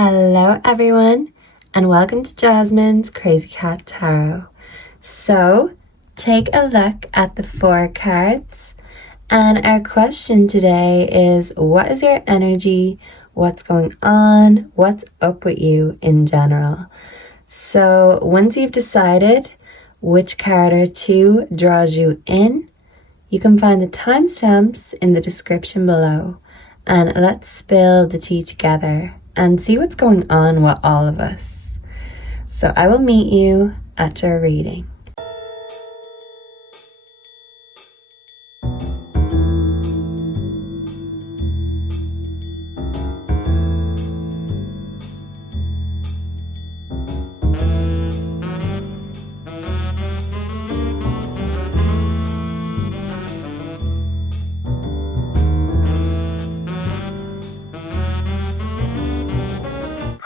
Hello everyone, and welcome to Jasmine's Crazy Cat Tarot. So, take a look at the 4 cards, and our question today is, what is your energy? What's going on? What's up with you in general? So, once you've decided which card or 2 draws you in, you can find the timestamps in the description below, and let's spill the tea together and see what's going on with all of us. So I will meet you at your reading.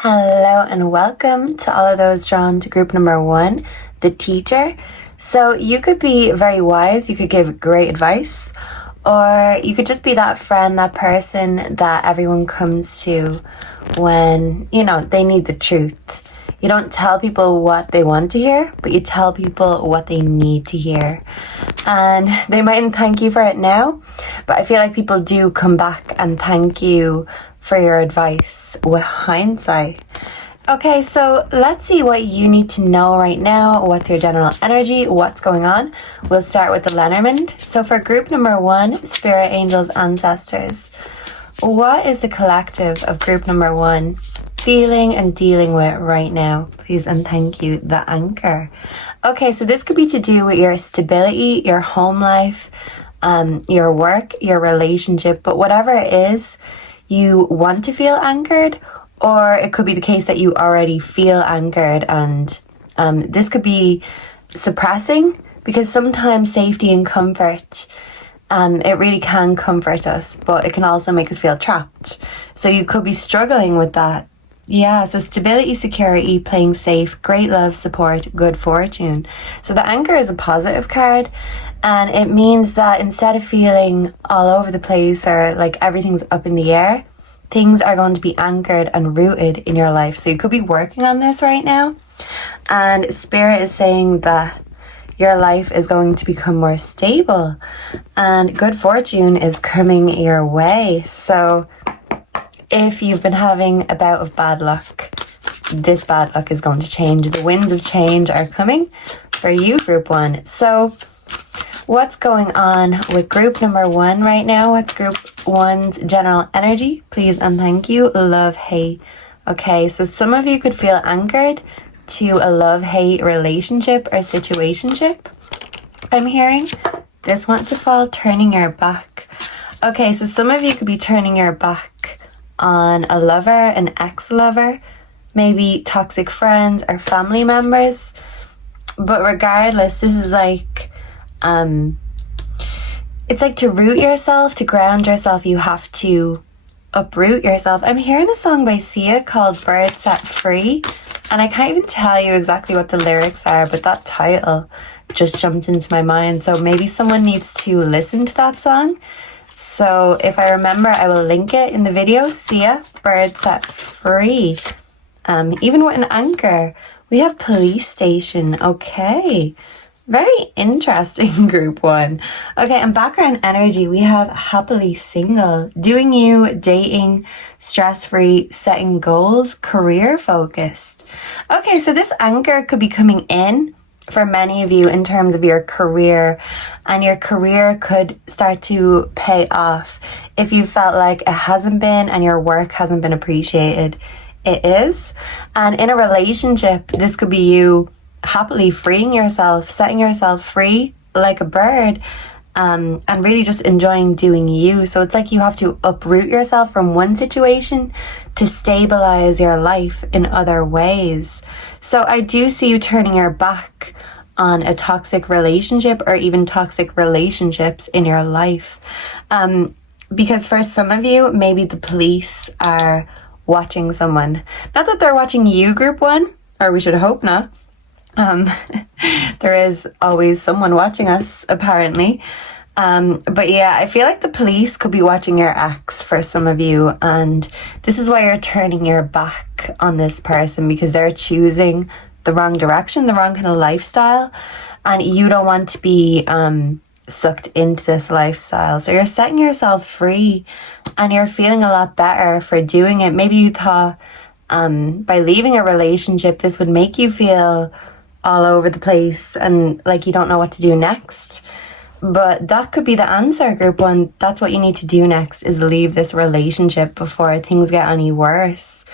Hello and welcome to all of those drawn to group number 1, the teacher. So you could be very wise, you could give great advice, or you could just be that friend, that person that everyone comes to when, they need the truth. You don't tell people what they want to hear, but you tell people what they need to hear. And they mightn't thank you for it now, but I feel like people do come back and thank you for your advice with hindsight. Okay, so let's see what you need to know right now. What's your general energy? What's going on? We'll start with the Lenormand. So for group number 1, Spirit, Angels, Ancestors, what is the collective of group number 1 feeling and dealing with right now? Please and thank you, the Anchor. Okay, so this could be to do with your stability, your home life, your work, your relationship, but whatever it is, you want to feel anchored, or it could be the case that you already feel anchored, and this could be suppressing, because sometimes safety and comfort, it really can comfort us, but it can also make us feel trapped. So you could be struggling with that. Yeah, so stability, security, playing safe, great love, support, good fortune. So the Anchor is a positive card, and it means that instead of feeling all over the place or like everything's up in the air, things are going to be anchored and rooted in your life. So you could be working on this right now. And Spirit is saying that your life is going to become more stable and good fortune is coming your way. So if you've been having a bout of bad luck, this bad luck is going to change. The winds of change are coming for you, group 1. So what's going on with group number 1 right now? What's group 1's general energy? Please and thank you. Love, hate. Okay, so some of you could feel anchored to a love-hate relationship or situationship. I'm hearing this want to fall, turning your back. Okay, so some of you could be turning your back on a lover, an ex-lover, maybe toxic friends or family members. But regardless, this is like, it's like to root yourself, to ground yourself, you have to uproot yourself. I'm hearing a song by Sia called Bird Set Free, and I can't even tell you exactly what the lyrics are, but that title just jumped into my mind. So maybe someone needs to listen to that song. So if I remember, I will link it in the video. Sia, Bird Set Free. Even with an Anchor, we have Police Station. Okay. Very interesting, group 1. Okay, and background energy, we have happily single, doing you, dating, stress-free, setting goals, career focused. Okay, so this Anchor could be coming in for many of you in terms of your career, and your career could start to pay off. If you felt like it hasn't been and your work hasn't been appreciated, it is. And in a relationship, this could be you happily freeing yourself, setting yourself free like a bird, and really just enjoying doing you. So it's like you have to uproot yourself from one situation to stabilize your life in other ways. So I do see you turning your back on a toxic relationship or even toxic relationships in your life. Because for some of you, maybe the police are watching someone. Not that they're watching you, group 1, or we should hope not. There is always someone watching us, apparently. But yeah, I feel like the police could be watching your ex for some of you, and this is why you're turning your back on this person, because they're choosing the wrong direction, the wrong kind of lifestyle, and you don't want to be sucked into this lifestyle. So you're setting yourself free and you're feeling a lot better for doing it. Maybe you thought by leaving a relationship this would make you feel all over the place and like you don't know what to do next. But that could be the answer, group one. That's what you need to do next, is leave this relationship before things get any worse.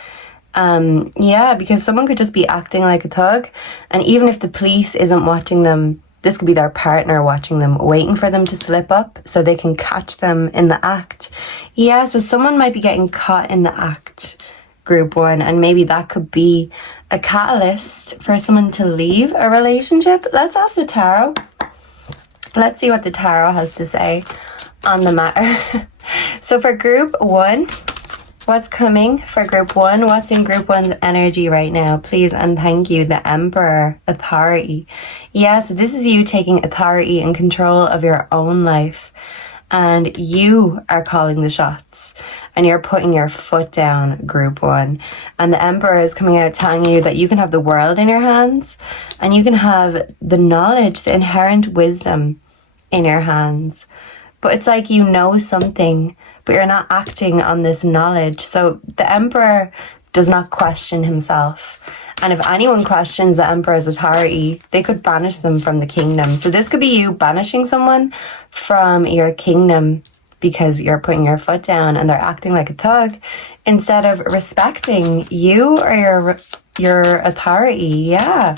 Yeah, because someone could just be acting like a thug, and even if the police isn't watching them, this could be their partner watching them, waiting for them to slip up so they can catch them in the act. Yeah, so someone might be getting caught in the act, group one, and maybe that could be a catalyst for someone to leave a relationship. Let's ask the tarot. Let's see what the tarot has to say on the matter. So for group one, what's coming for group one? What's in group one's energy right now? Please and thank you. The Emperor, authority. Yeah, so this is you taking authority and control of your own life. And you are calling the shots. And you're putting your foot down, group one. And the Emperor is coming out telling you that you can have the world in your hands. And you can have the knowledge, the inherent wisdom in your hands. But it's like you know something, but you're not acting on this knowledge. So the Emperor does not question himself. And if anyone questions the Emperor's authority, they could banish them from the kingdom. So this could be you banishing someone from your kingdom because you're putting your foot down and they're acting like a thug instead of respecting you or your authority. Yeah.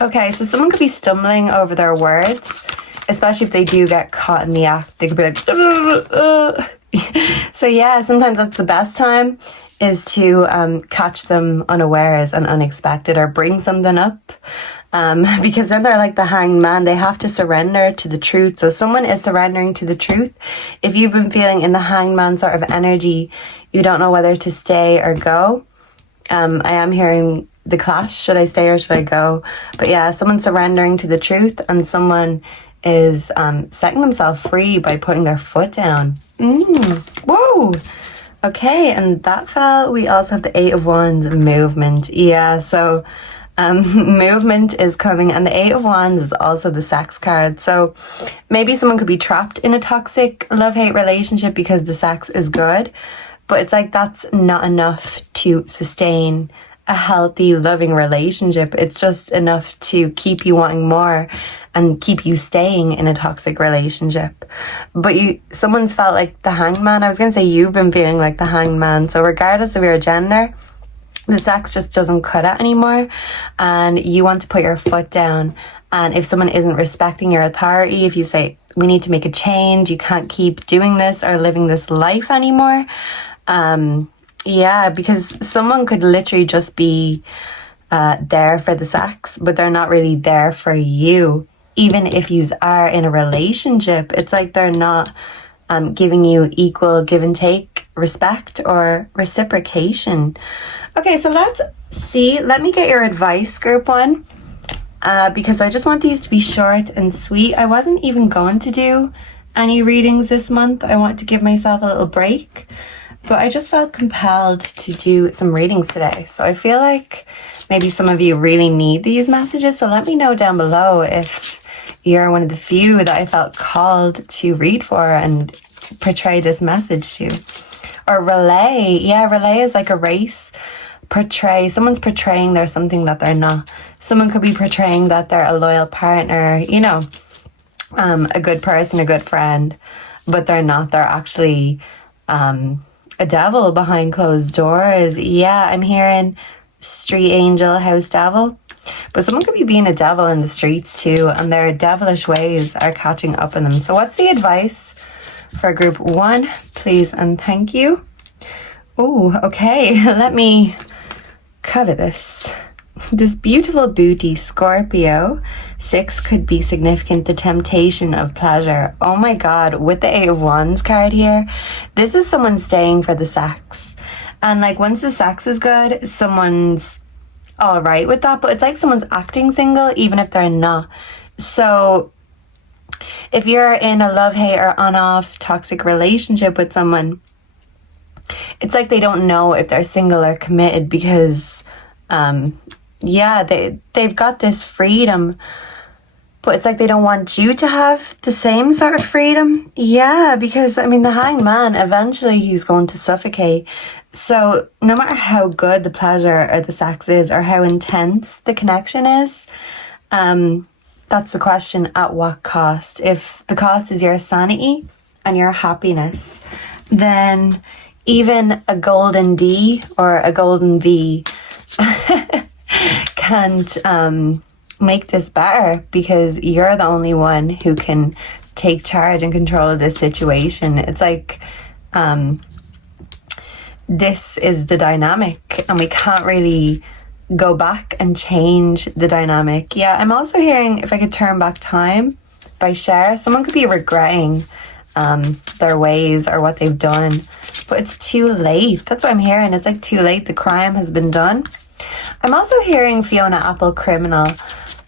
Okay, so someone could be stumbling over their words, especially if they do get caught in the act. They could be like, So yeah, sometimes that's the best time, is to catch them unawares and unexpected, or bring something up. Because then they're like the hanged man. They have to surrender to the truth. So someone is surrendering to the truth. If you've been feeling in the hanged man sort of energy, you don't know whether to stay or go. I am hearing the clash. Should I stay or should I go? But yeah, someone's surrendering to the truth, and someone is setting themselves free by putting their foot down. Whoa. Okay, and that fell. We also have the Eight of Wands, movement. Yeah, so movement is coming, and the Eight of Wands is also the sex card. So maybe someone could be trapped in a toxic love-hate relationship because the sex is good, but it's like that's not enough to sustain a healthy, loving relationship. It's just enough to keep you wanting more and keep you staying in a toxic relationship. But someone's felt like the hanged man. I was going to say you've been feeling like the hanged man. So regardless of your gender, the sex just doesn't cut it anymore, and you want to put your foot down. And if someone isn't respecting your authority, if you say, we need to make a change, you can't keep doing this or living this life anymore. Yeah, because someone could literally just be there for the sex, but they're not really there for you. Even if you are in a relationship, it's like they're not giving you equal give and take, respect, or reciprocation. Okay, so let's see. Let me get your advice, group one, because I just want these to be short and sweet. I wasn't even going to do any readings this month. I want to give myself a little break, but I just felt compelled to do some readings today. So I feel like maybe some of you really need these messages. So let me know down below if you're one of the few that I felt called to read for and portray this message to. Or relay. Yeah, relay is like a race. Portray. Someone's portraying they're something that they're not. Someone could be portraying that they're a loyal partner, you know, a good person, a good friend, but they're not. They're actually a devil behind closed doors. Yeah, I'm hearing street angel, house devil. But someone could be being a devil in the streets too, and their devilish ways are catching up in them. So what's the advice for group one, please and thank you? Oh, okay. Let me cover this. This beautiful booty, Scorpio. 6 could be significant. The temptation of pleasure. Oh my God, with the Eight of Wands card here, this is someone staying for the sex. And like once the sex is good, someone's all right with that, but it's like someone's acting single even if they're not. So If you're in a love, hate, or on-off toxic relationship with someone, it's like they don't know if they're single or committed because, they've got this freedom, but it's like they don't want you to have the same sort of freedom. Yeah, because, I mean, the hanged man, eventually he's going to suffocate. So no matter how good the pleasure or the sex is or how intense the connection is, that's the question, at what cost? If the cost is your sanity and your happiness, then even a golden D or a golden V can't make this better, because you're the only one who can take charge and control of this situation. It's like this is the dynamic, and we can't really go back and change the dynamic. Yeah, I'm also hearing if I could turn back time by Cher, someone could be regretting their ways or what they've done, but it's too late. That's what I'm hearing. It's like too late. The crime has been done. I'm also hearing Fiona Apple criminal.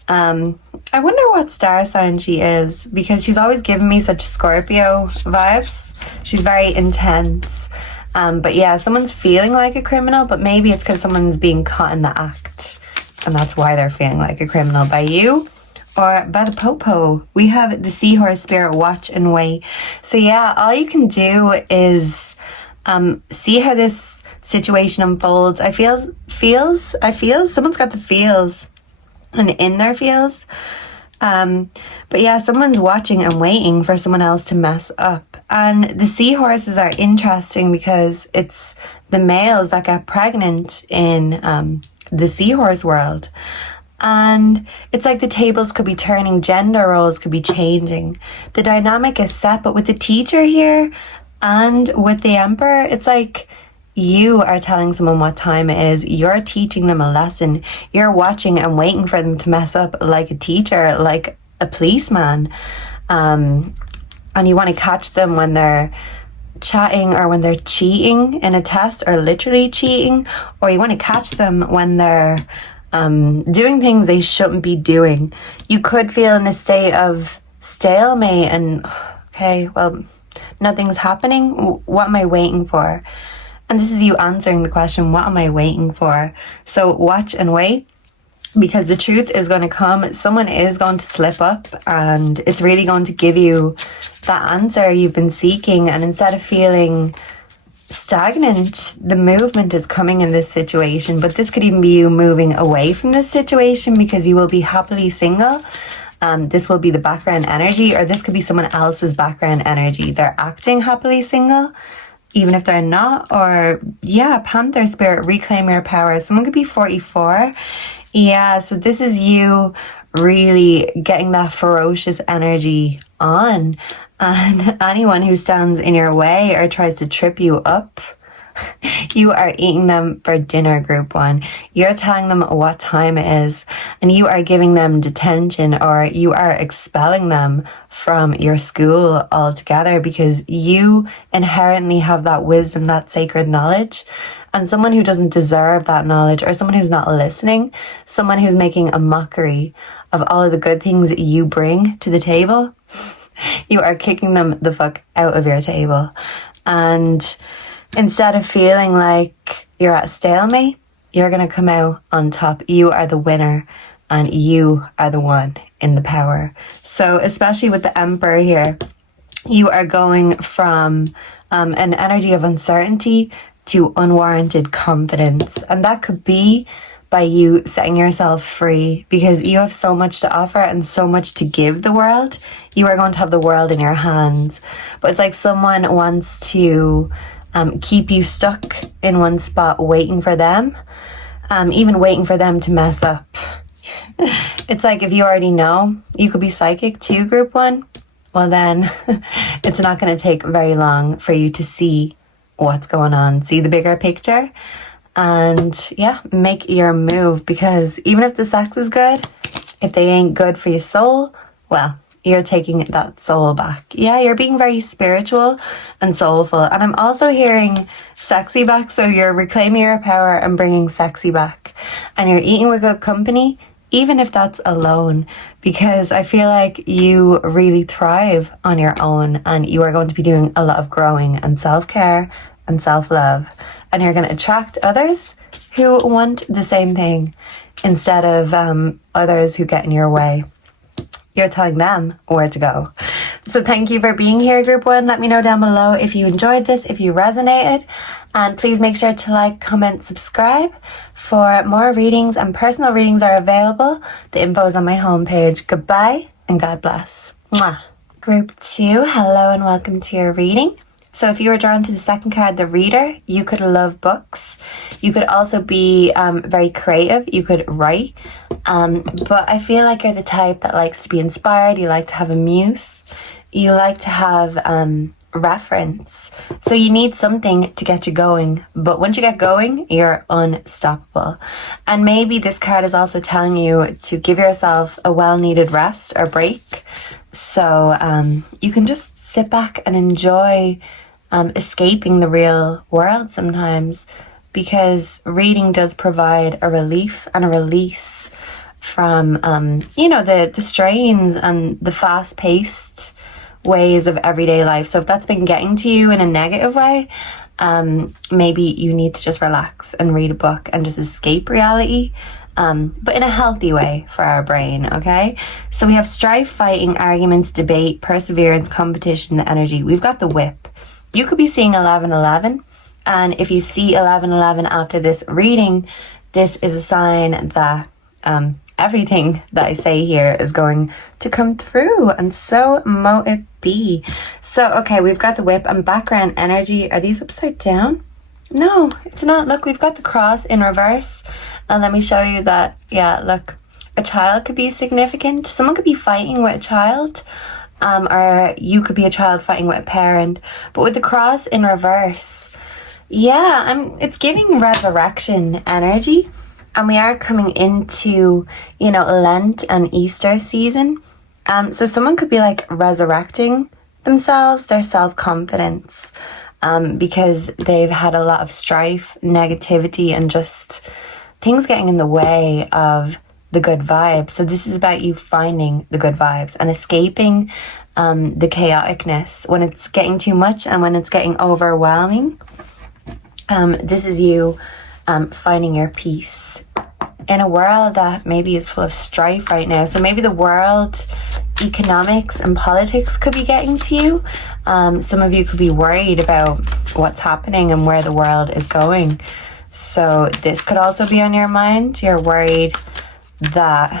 I wonder what star sign she is, because she's always given me such Scorpio vibes. She's very intense. But yeah, someone's feeling like a criminal, but maybe it's because someone's being caught in the act, and that's why they're feeling like a criminal. By you or by the Popo. We have the Seahorse Spirit, watch and wait. So yeah, all you can do is see how this situation unfolds. I feel someone's got the feels and in their feels. But yeah, someone's watching and waiting for someone else to mess up. And the seahorses are interesting because it's the males that get pregnant in the seahorse world. And it's like the tables could be turning, gender roles could be changing. The dynamic is set, but with the teacher here and with the emperor, it's like you are telling someone what time it is. You're teaching them a lesson. You're watching and waiting for them to mess up like a teacher, like a policeman. And you want to catch them when they're chatting or when they're cheating in a test, or literally cheating, or you want to catch them when they're doing things they shouldn't be doing. You could feel in a state of stalemate and, okay, well, nothing's happening. What am I waiting for? And this is you answering the question, what am I waiting for? So watch and wait, because the truth is going to come. Someone is going to slip up, and it's really going to give you that answer you've been seeking. And instead of feeling stagnant, the movement is coming in this situation. But this could even be you moving away from this situation because you will be happily single. This will be the background energy, or this could be someone else's background energy. They're acting happily single, even if they're not. Or yeah, Panther Spirit, reclaim your power. Someone could be 44. Yeah, so this is you really getting that ferocious energy on. And anyone who stands in your way or tries to trip you up, you are eating them for dinner, group one. You're telling them what time it is, and you are giving them detention, or you are expelling them from your school altogether, because you inherently have that wisdom, that sacred knowledge. And someone who doesn't deserve that knowledge, or someone who's not listening, someone who's making a mockery of all of the good things that you bring to the table, you are kicking them the fuck out of your table. And instead of feeling like you're at a stalemate, you're going to come out on top. You are the winner, and you are the one in the power. So especially with the Emperor here, you are going from an energy of uncertainty to unwarranted confidence. And that could be by you setting yourself free, because you have so much to offer and so much to give the world. You are going to have the world in your hands. But it's like someone wants to keep you stuck in one spot, waiting for them, even waiting for them to mess up. It's like, if you already know, you could be psychic too, group one. Well then, it's not going to take very long for you to see what's going on, see the bigger picture, and yeah, make your move. Because even if the sex is good, if they ain't good for your soul, well, you're taking that soul back. Yeah, you're being very spiritual and soulful. And I'm also hearing sexy back. So you're reclaiming your power and bringing sexy back. And you're eating with good company. even if that's alone, because I feel like you really thrive on your own and you are going to be doing a lot of growing and self-care and self-love, and you're going to attract others who want the same thing instead of others who get in your way. You're telling them where to go. So thank you for being here, Group 1. Let me know down below if you enjoyed this, if you resonated. And please make sure to like, comment, subscribe. For more readings and personal readings are available. The info is on my homepage. Goodbye and God bless. Mwah. Group 2, hello and welcome to your reading. So if you were drawn to the second card, the reader, you could love books. You could also be very creative. You could write. But I feel like you're the type that likes to be inspired. You like to have a muse. You like to have reference. So you need something to get you going. But once you get going, you're unstoppable. And maybe this card is also telling you to give yourself a well-needed rest or break. So you can just sit back and enjoy escaping the real world sometimes, because reading does provide a relief and a release from, the strains and the fast-paced ways of everyday life. So if that's been getting to you in a negative way, maybe you need to just relax and read a book and just escape reality. But in a healthy way for our brain, okay? So we have strife, fighting, arguments, debate, perseverance, competition, the energy. We've got the whip. You could be seeing 1111, and if you see 1111 after this reading, this is a sign that everything that I say here is going to come through, and so mote it be. So, okay, we've got the whip and background energy. Are these upside down? No, it's not. Look, we've got the cross in reverse. And let me show you that, yeah, look, a child could be significant. Someone could be fighting with a child, or you could be a child fighting with a parent. But with the cross in reverse, yeah, it's giving resurrection energy. And we are coming into, Lent and Easter season. So someone could be like resurrecting themselves, their self-confidence. Because they've had a lot of strife, negativity, and just things getting in the way of the good vibes. So this is about you finding the good vibes and escaping the chaoticness when it's getting too much and when it's getting overwhelming. This is you finding your peace in a world that maybe is full of strife right now. So maybe the world, economics and politics could be getting to you. Some of you could be worried about what's happening and where the world is going. So this could also be on your mind. You're worried that,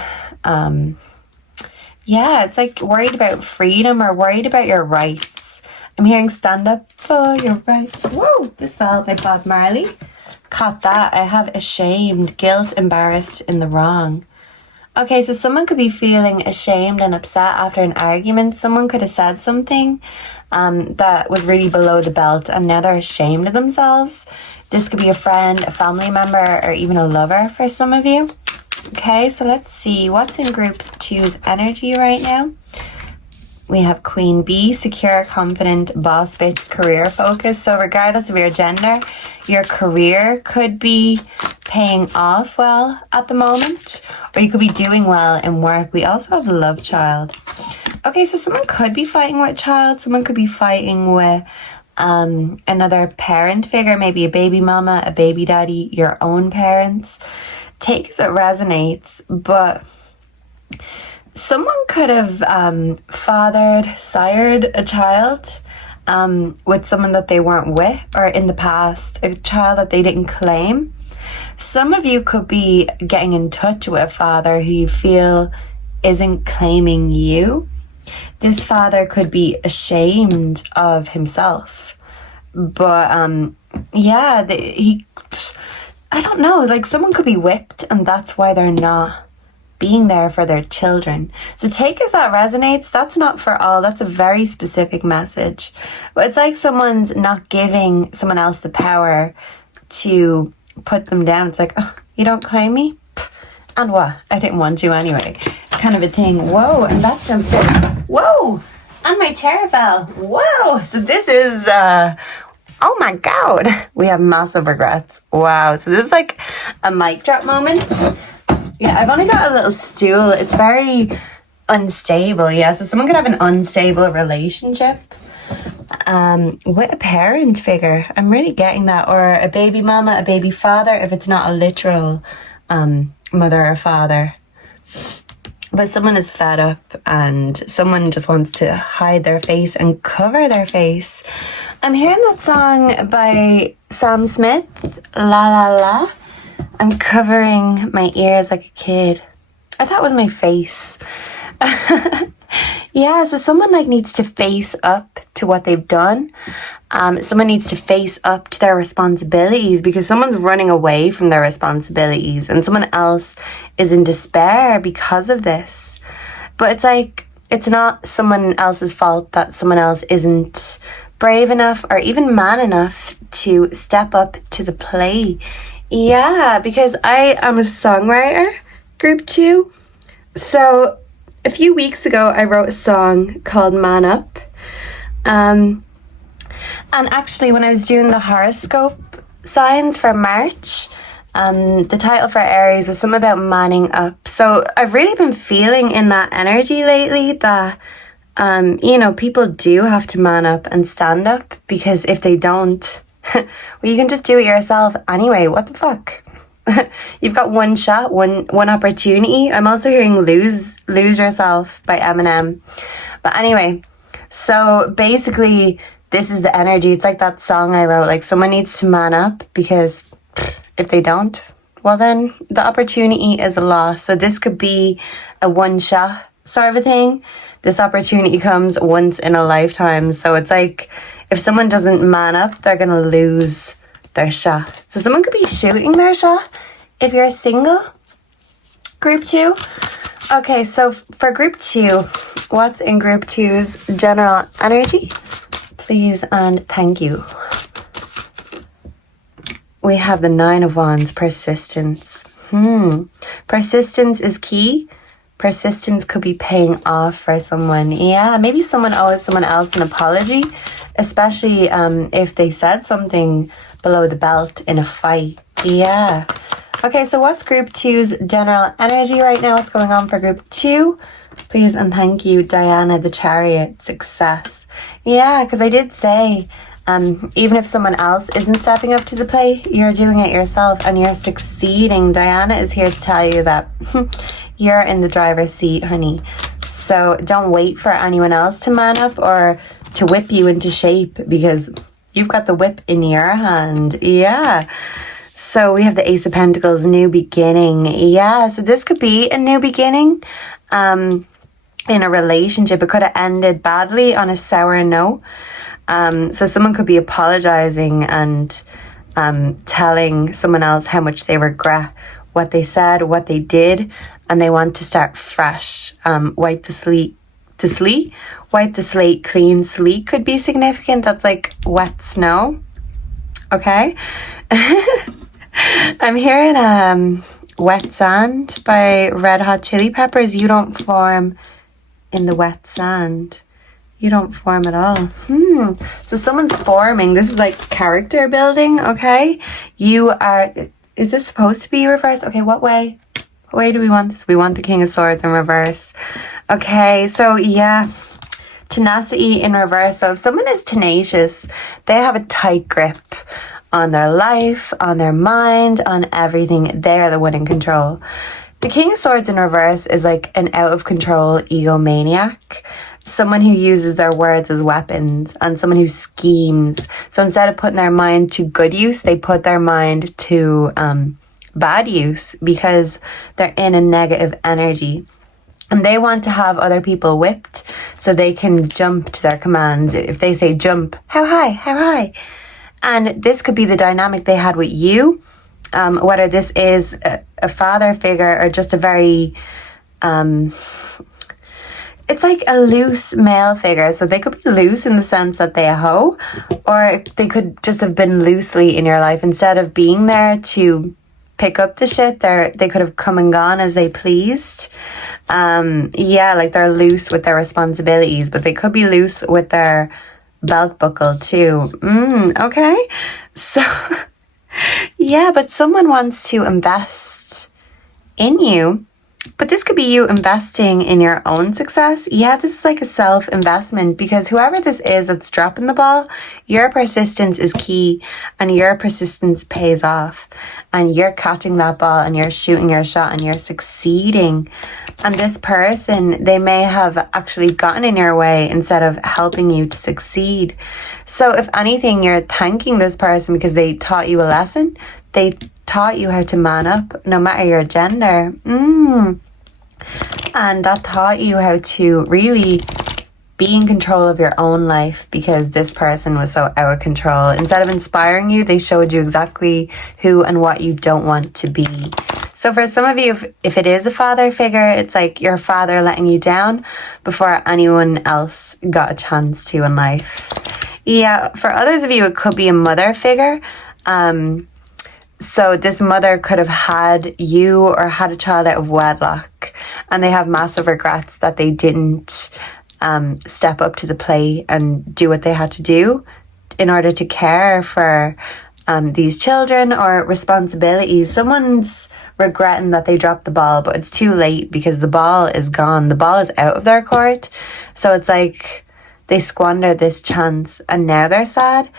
it's like worried about freedom or worried about your rights. I'm hearing stand up for your rights. Whoa, this fell by Bob Marley. Caught that. I have ashamed, guilt, embarrassed, in the wrong. Okay, so someone could be feeling ashamed and upset after an argument. Someone could have said something that was really below the belt and now they're ashamed of themselves. This could be a friend, a family member, or even a lover for some of you. Okay, so let's see what's in Group 2's energy right now. We have Queen Bee, secure, confident, boss bitch, career focus. So regardless of your gender, your career could be paying off well at the moment, or you could be doing well in work. We also have love child. Okay, so someone could be fighting with a child. Someone could be fighting with another parent figure, maybe a baby mama, a baby daddy, your own parents. Take as it resonates, but someone could have sired a child with someone that they weren't with, or in the past, a child that they didn't claim. Some of you could be getting in touch with a father who you feel isn't claiming you. This father could be ashamed of himself. But I don't know, like someone could be whipped and that's why they're not being there for their children. So take as that resonates. That's not for all. That's a very specific message. But it's like someone's not giving someone else the power to put them down. It's like, oh, you don't claim me? Pff, and what? I didn't want you anyway. Kind of a thing. Whoa, and that jumped in. Whoa! And my chair fell. Wow! So this is, oh my God. We have massive regrets. Wow. So this is like a mic drop moment. Yeah, I've only got a little stool. It's very unstable. Yeah, so someone could have an unstable relationship with a parent figure. I'm really getting that. Or a baby mama, a baby father, if it's not a literal mother or father. But someone is fed up and someone just wants to hide their face and cover their face. I'm hearing that song by Sam Smith, La La La. I'm covering my ears like a kid. I thought it was my face. Yeah, so someone like needs to face up to what they've done. Someone needs to face up to their responsibilities because someone's running away from their responsibilities and someone else is in despair because of this. But it's like, it's not someone else's fault that someone else isn't brave enough or even man enough to step up to the plate. Yeah, because I am a songwriter, group 2. So a few weeks ago, I wrote a song called Man Up. And actually, when I was doing the horoscope signs for March, the title for Aries was something about manning up. So I've really been feeling in that energy lately that, people do have to man up and stand up, because if they don't, well, you can just do it yourself anyway. What the fuck? You've got one shot, one opportunity. I'm also hearing Lose Yourself by Eminem. But anyway, so basically this is the energy. It's like that song I wrote, like someone needs to man up, because if they don't, well then the opportunity is a loss. So this could be a one shot sort of a thing. This opportunity comes once in a lifetime. So it's like if someone doesn't man up, they're going to lose their shot. So someone could be shooting their shot if you're single. Group 2. Okay, so for group 2, what's in group 2's general energy? Please and thank you. We have the 9 of Wands, persistence. Persistence is key. Persistence could be paying off for someone. Yeah, maybe someone owes someone else an apology, especially if they said something below the belt in a fight. Yeah. Okay, so what's group 2's general energy right now? What's going on for group 2? Please and thank you, Diana, the Chariot, success. Yeah, because I did say, even if someone else isn't stepping up to the plate, you're doing it yourself and you're succeeding. Diana is here to tell you that you're in the driver's seat, honey. So don't wait for anyone else to man up or to whip you into shape, because you've got the whip in your hand. Yeah. So we have the Ace of Pentacles, new beginning. Yeah, so this could be a new beginning in a relationship. It could have ended badly on a sour note. So someone could be apologizing and telling someone else how much they regret what they said, what they did, and they want to start fresh. Wipe the slate clean. Sleet could be significant. That's like wet snow. Okay. I'm hearing Wet Sand by Red Hot Chili Peppers. You don't form in the wet sand. You don't form at all. So someone's forming. This is like character building, okay? You are... Is this supposed to be reversed? Okay, what way? What way do we want this? We want the King of Swords in reverse. Okay, so yeah. Tenacity in reverse. So if someone is tenacious, they have a tight grip on their life, on their mind, on everything. They are the one in control. The King of Swords in reverse is like an out-of-control egomaniac. Someone who uses their words as weapons and someone who schemes. So instead of putting their mind to good use, they put their mind to bad use because they're in a negative energy. And they want to have other people whipped so they can jump to their commands. If they say jump, how high, how high? And this could be the dynamic they had with you. Whether this is a father figure or just a very... it's like a loose male figure. So they could be loose in the sense that they a hoe, or they could just have been loosely in your life. Instead of being there to pick up the shit, they could have come and gone as they pleased. Yeah, like they're loose with their responsibilities, but they could be loose with their belt buckle too. Okay. So, yeah, but someone wants to invest in you. But this could be you investing in your own success. Yeah, this is like a self-investment, because whoever this is that's dropping the ball, your persistence is key, and your persistence pays off. And you're catching that ball and you're shooting your shot and you're succeeding. And this person, they may have actually gotten in your way instead of helping you to succeed. So if anything, you're thanking this person because they taught you a lesson. They taught you how to man up, no matter your gender. And that taught you how to really be in control of your own life, because this person was so out of control. Instead of inspiring you, they showed you exactly who and what you don't want to be. So for some of you, if it is a father figure, it's like your father letting you down before anyone else got a chance to in life. Yeah, for others of you, it could be a mother figure. So this mother could have had you or had a child out of wedlock, and they have massive regrets that they didn't step up to the plate and do what they had to do in order to care for these children or responsibilities. Someone's regretting that they dropped the ball, but it's too late because the ball is gone. The ball is out of their court. So it's like they squandered this chance and now they're sad.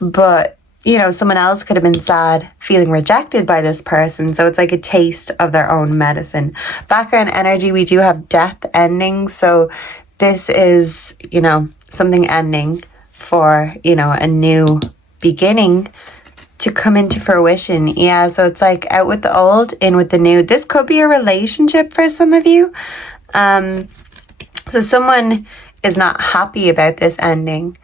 But you know, someone else could have been sad feeling rejected by this person. So it's like a taste of their own medicine. Background energy, we do have death ending. So this is, you know, something ending for, you know, a new beginning to come into fruition. Yeah, so it's like out with the old, in with the new. This could be a relationship for some of you. So someone is not happy about this ending,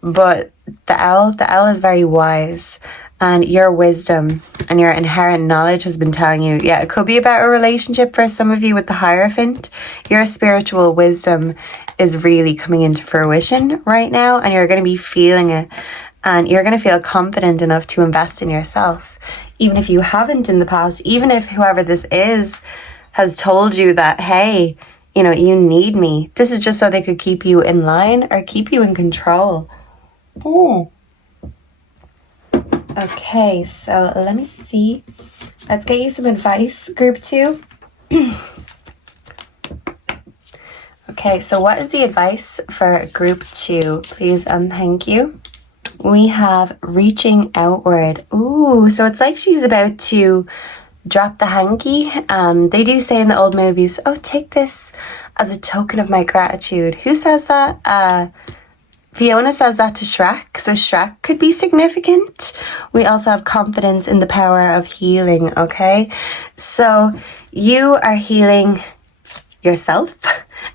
but the owl is very wise, and your wisdom and your inherent knowledge has been telling you, yeah, it could be about a relationship for some of you with the Hierophant. Your spiritual wisdom is really coming into fruition right now, and you're going to be feeling it, and you're going to feel confident enough to invest in yourself, even if you haven't in the past, even if whoever this is has told you that, hey, you know, you need me. This is just so they could keep you in line or keep you in control. Okay, so let me see. Let's get you some advice, group 2. Okay, so what is the advice for group 2? Please and thank you. We have reaching outward. Ooh, so it's like she's about to drop the hanky. They do say in the old movies, oh, take this as a token of my gratitude. Who says that? Fiona says that to Shrek, so Shrek could be significant. We also have confidence in the power of healing, okay? So you are healing yourself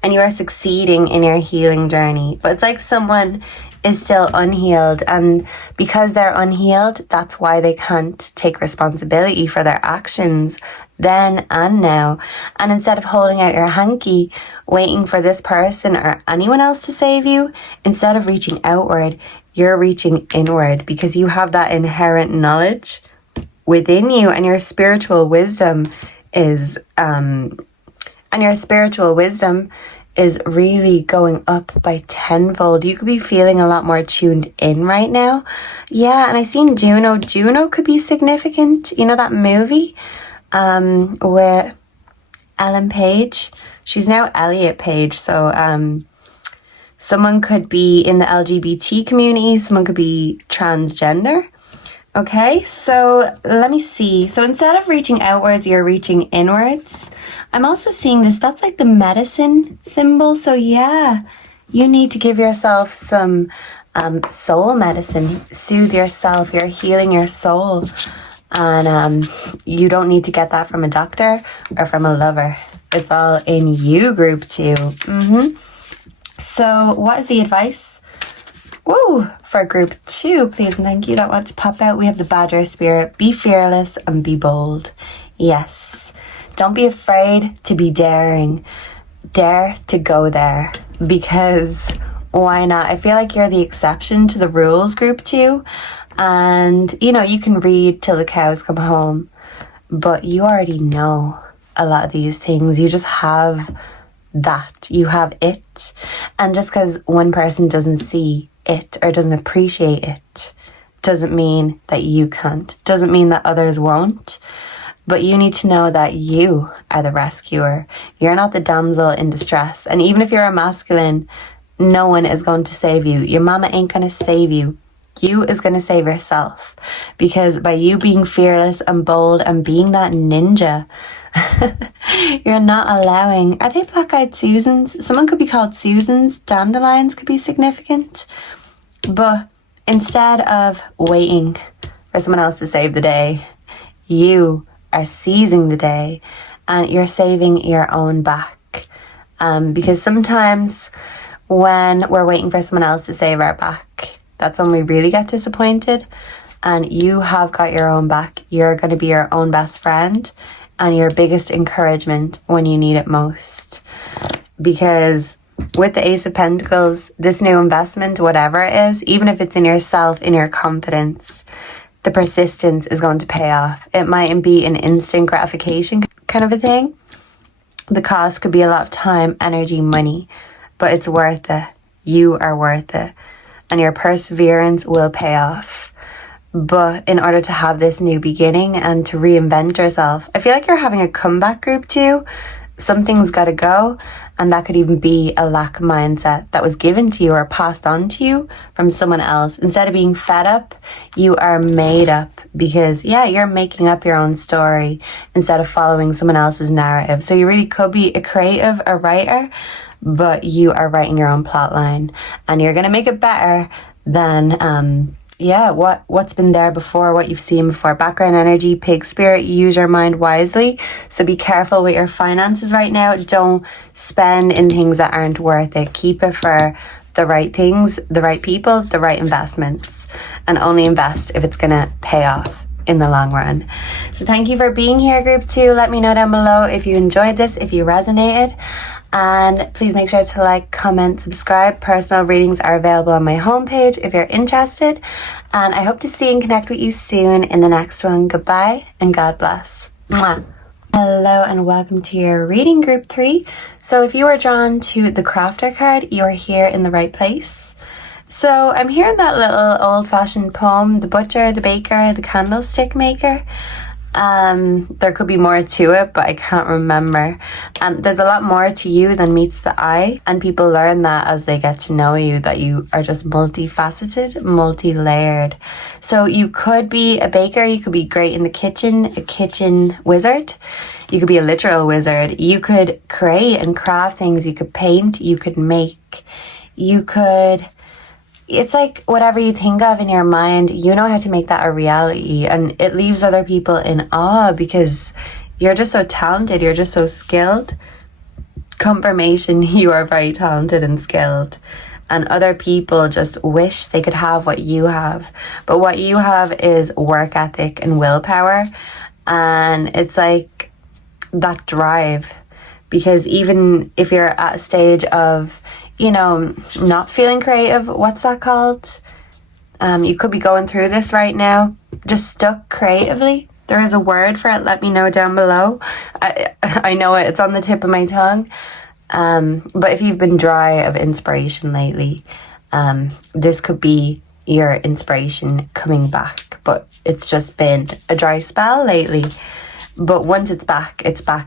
and you are succeeding in your healing journey. But it's like someone is still unhealed, and because they're unhealed, that's why they can't take responsibility for their actions then and now. And instead of holding out your hanky, waiting for this person or anyone else to save you, instead of reaching outward, you're reaching inward, because you have that inherent knowledge within you, and your spiritual wisdom is really going up by tenfold. You could be feeling a lot more tuned in right now. Yeah, and I seen Juno. Juno could be significant. You know that movie with Ellen Page? She's now Elliot Page. So someone could be in the LGBT community. Someone could be transgender. Okay, so let me see. So instead of reaching outwards, you're reaching inwards. I'm also seeing this. That's like the medicine symbol. So yeah, you need to give yourself some soul medicine. Soothe yourself. You're healing your soul. And you don't need to get that from a doctor or from a lover. It's all in you, group 2. So what is the advice? Woo! For group 2, please and thank you. That want to pop out. We have the Badger Spirit. Be fearless and be bold. Yes. Don't be afraid to be daring. Dare to go there. Because why not? I feel like you're the exception to the rules, group 2. And, you know, you can read till the cows come home. But you already know a lot of these things. You just have that. You have it. And just because one person doesn't see it or doesn't appreciate it doesn't mean that you can't. Doesn't mean that others won't. But you need to know that you are the rescuer. You're not the damsel in distress. And even if you're a masculine, no one is going to save you. Your mama ain't going to save you. You is going to save yourself. Because by you being fearless and bold and being that ninja, you're not allowing... Are they black-eyed Susans? Someone could be called Susans. Dandelions could be significant. But instead of waiting for someone else to save the day, you are seizing the day and you're saving your own back. Because sometimes when we're waiting for someone else to save our back, that's when we really get disappointed. And you have got your own back. You're going to be your own best friend and your biggest encouragement when you need it most. Because with the Ace of Pentacles, this new investment, whatever it is, even if it's in yourself, in your confidence, the persistence is going to pay off. It mightn't be an instant gratification kind of a thing. The cost could be a lot of time, energy, money, but it's worth it. You are worth it. And your perseverance will pay off. But in order to have this new beginning and to reinvent yourself, I feel like you're having a comeback group too. Something's got to go. And that could even be a lack mindset that was given to you or passed on to you from someone else. Instead of being fed up, you are made up because, yeah, you're making up your own story instead of following someone else's narrative. So you really could be a creative, a writer, but you are writing your own plot line and you're going to make it better than, what's been there before, what you've seen before. Background energy, pig spirit, use your mind wisely. So be careful with your finances right now. Don't spend in things that aren't worth it. Keep it for the right things, the right people, the right investments, and only invest if it's going to pay off in the long run. So thank you for being here, group 2. Let me know down below if you enjoyed this, if you resonated. And please make sure to like, comment, subscribe. Personal readings are available on my homepage if you're interested. And I hope to see and connect with you soon in the next one. Goodbye and God bless. Mwah. Hello and welcome to your reading, group 3. So if you are drawn to the Crafter card, you're here in the right place. So I'm hearing that little old-fashioned poem, the butcher, the baker, the candlestick maker. There could be more to it, but I can't remember. There's a lot more to you than meets the eye, and people learn that as they get to know you, that you are just multifaceted, multi-layered. So you could be a baker, you could be great in the kitchen, a kitchen wizard. You could be a literal wizard. You could create and craft things. You could paint, you could make, you could... It's like whatever you think of in your mind, you know how to make that a reality, and it leaves other people in awe because you're just so talented, you're just so skilled. Confirmation, you are very talented and skilled, and other people just wish they could have what you have. But what you have is work ethic and willpower, and it's like that drive, because even if you're at a stage of, you know, not feeling creative, what's that called? You could be going through this right now, just stuck creatively. There is a word for it. Let me know down below. I know it. It's on the tip of my tongue. But if you've been dry of inspiration lately, this could be your inspiration coming back. But it's just been a dry spell lately. But once it's back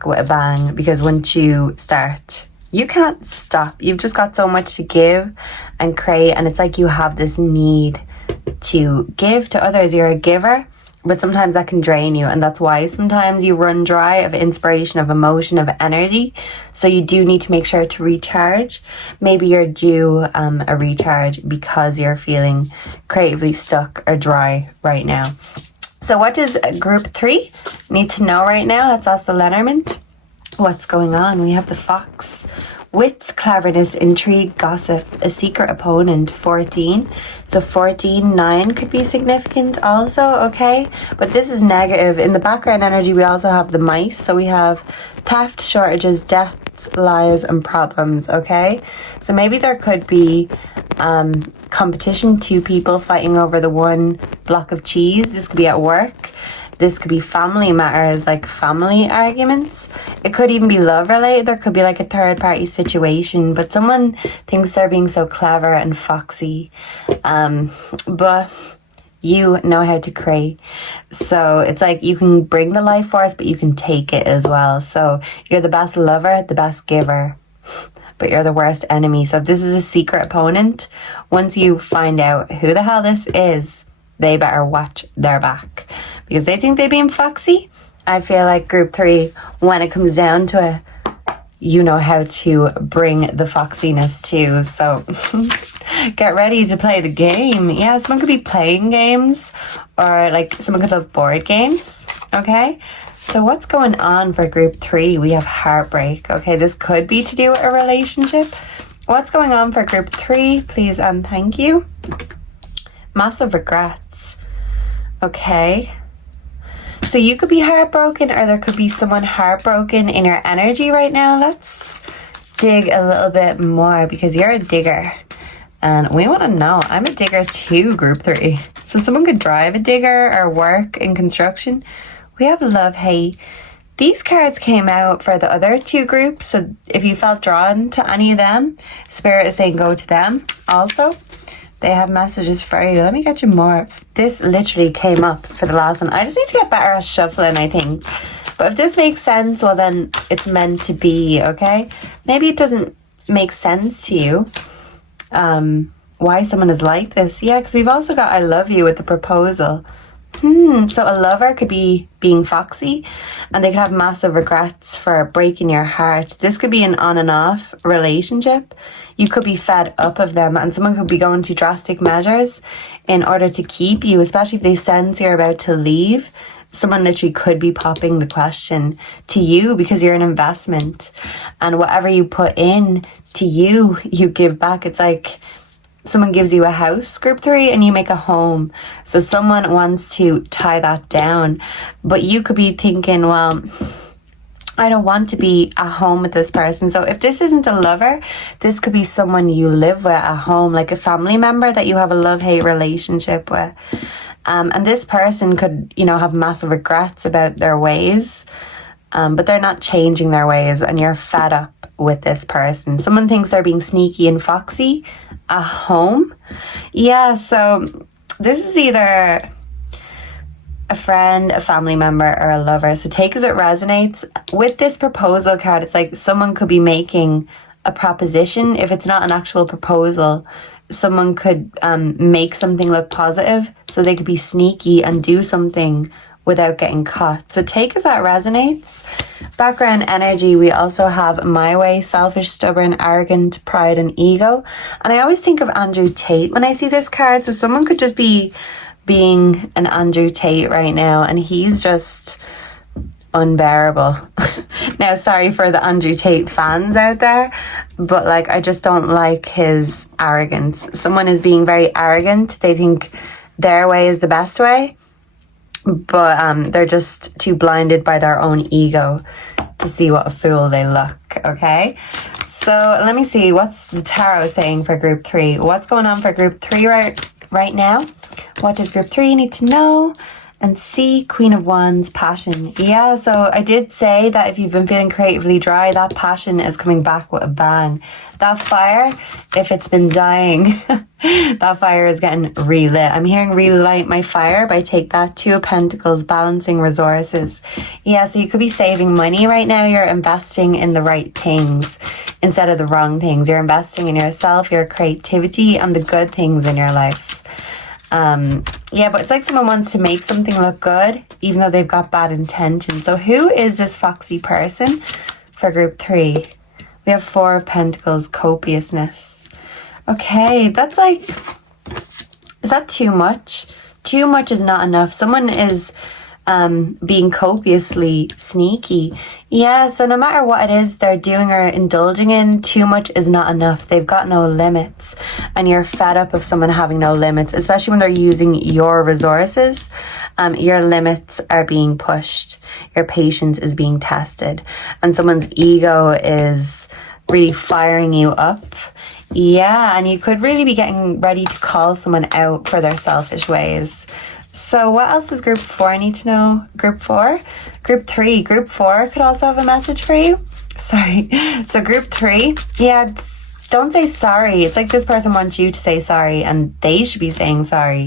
with a bang. Because once you start... You can't stop. You've just got so much to give and create, and it's like you have this need to give to others. You're a giver, but sometimes that can drain you, and that's why sometimes you run dry of inspiration, of emotion, of energy. So you do need to make sure to recharge. Maybe you're due a recharge because you're feeling creatively stuck or dry right now. So what does group 3 need to know right now? Let's ask the Lenormand. What's going on? We have the Fox. Wits, cleverness, intrigue, gossip, a secret opponent, 14. So 14, 9 could be significant also, okay? But this is negative. In the background energy, we also have the mice. So we have theft, shortages, debts, lies, and problems, okay? So maybe there could be competition, 2 people fighting over the one block of cheese. This could be at work. This could be family matters, like family arguments. It could even be love related. There could be like a third party situation, but someone thinks they're being so clever and foxy. But You know how to create. So it's like you can bring the life force, but you can take it as well. So you're the best lover, the best giver, but you're the worst enemy. So if this is a secret opponent, once you find out who the hell this is, they better watch their back, because they think they're being foxy. I feel like group 3, when it comes down to it, you know how to bring the foxiness too. So get ready to play the game. Yeah, someone could be playing games, or like someone could love board games. Okay, so what's going on for group 3? We have heartbreak. Okay, this could be to do with a relationship. What's going on for group 3, please and thank you? Massive regrets. Okay, so you could be heartbroken, or there could be someone heartbroken in your energy right now. Let's dig a little bit more, because you're a digger and we want to know. I'm a digger too, group 3. So someone could drive a digger or work in construction. We have love, hate. These cards came out for the other 2 groups. So if you felt drawn to any of them, Spirit is saying go to them also. They have messages for you. Let me get you more. This literally came up for the last one. I just need to get better at shuffling, I think. But if this makes sense, well then it's meant to be, okay? Maybe it doesn't make sense to you why someone is like this. Yeah, because we've also got I love you with the proposal. So a lover could be being foxy, and they could have massive regrets for breaking your heart. This could be an on and off relationship. You could be fed up of them, and someone could be going to drastic measures in order to keep you, especially if they sense you're about to leave. Someone literally could be popping the question to you, because you're an investment, and whatever you put in to you, you give back. It's like someone gives you a house, group 3, and you make a home. So someone wants to tie that down, but you could be thinking, well, I don't want to be at home with this person. So if this isn't a lover, this could be someone you live with at home, like a family member that you have a love-hate relationship with. And this person could, you know, have massive regrets about their ways, but they're not changing their ways, and you're fed up with this person. Someone thinks they're being sneaky and foxy at home. Yeah, so this is either a friend, a family member, or a lover. So take as it resonates. With this proposal card, it's like someone could be making a proposition. If it's not an actual proposal, someone could make something look positive. So they could be sneaky and do something without getting caught. So take as that resonates. Background energy, we also have my way, selfish, stubborn, arrogant, pride, and ego. And I always think of Andrew Tate when I see this card. So someone could just be being an Andrew Tate right now, and he's just unbearable. Now, sorry for the Andrew Tate fans out there, but like, I just don't like his arrogance. Someone is being very arrogant. They think their way is the best way, but they're just too blinded by their own ego to see what a fool they look. Okay, so let me see, what's the tarot saying for group 3? What's going on for group 3 right now? What does group 3 need to know? And see, Queen of Wands, passion. Yeah, so I did say that if you've been feeling creatively dry, that passion is coming back with a bang. That fire, if it's been dying, that fire is getting relit. I'm hearing relight my fire by Take That. 2 of Pentacles, balancing resources. Yeah, so you could be saving money right now. You're investing in the right things instead of the wrong things. You're investing in yourself, your creativity, and the good things in your life. Yeah, but it's like someone wants to make something look good, even though they've got bad intentions. So who is this foxy person for group 3? We have 4 of Pentacles, copiousness. Okay, that's like, is that too much? Too much is not enough. Someone is being copiously sneaky. Yeah, so no matter what it is they're doing or indulging in, too much is not enough. They've got no limits, and you're fed up of someone having no limits, especially when they're using your resources. Your limits are being pushed, your patience is being tested, and someone's ego is really firing you up. Yeah, and you could really be getting ready to call someone out for their selfish ways. So what else does group 4 need to know? Group 4? Group 3. Group 4 could also have a message for you. Sorry. So group 3, yeah, don't say sorry. It's like this person wants you to say sorry, and they should be saying sorry.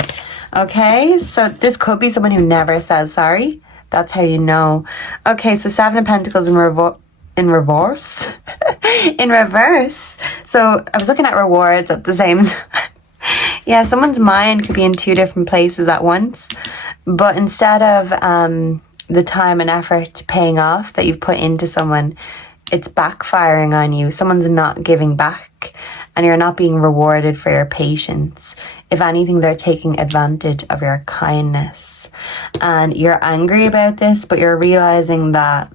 Okay, so this could be someone who never says sorry. That's how you know. Okay, so Seven of Pentacles in reverse. In reverse. So I was looking at rewards at the same time. Yeah, someone's mind could be in two different places at once. But instead of the time and effort paying off that you've put into someone, it's backfiring on you. Someone's not giving back and you're not being rewarded for your patience. If anything, they're taking advantage of your kindness. And you're angry about this, but you're realizing that,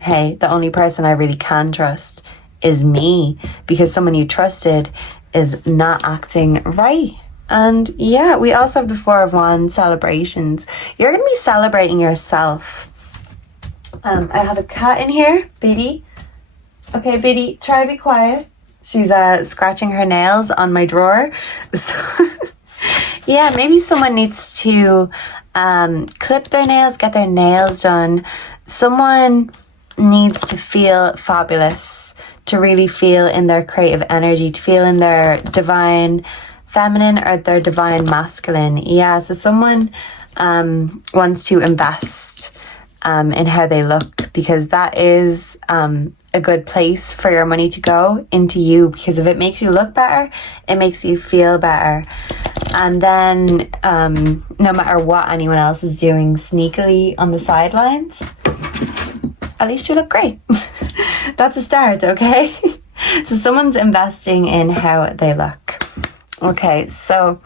hey, the only person I really can trust is me, because someone you trusted is not acting right. And yeah, we also have the Four of Wands, celebrations. You're going to be celebrating yourself. I have a cat in here, Biddy. Okay, Biddy, try to be quiet. She's scratching her nails on my drawer. So yeah, maybe someone needs to clip their nails, get their nails done. Someone needs to feel fabulous, to really feel in their creative energy, to feel in their divine feminine or their divine masculine. Yeah, so someone wants to invest in how they look, because that is a good place for your money to go, into you, because if it makes you look better, it makes you feel better. And then no matter what anyone else is doing sneakily on the sidelines, at least you look great. That's a start, okay? So someone's investing in how they look. Okay, so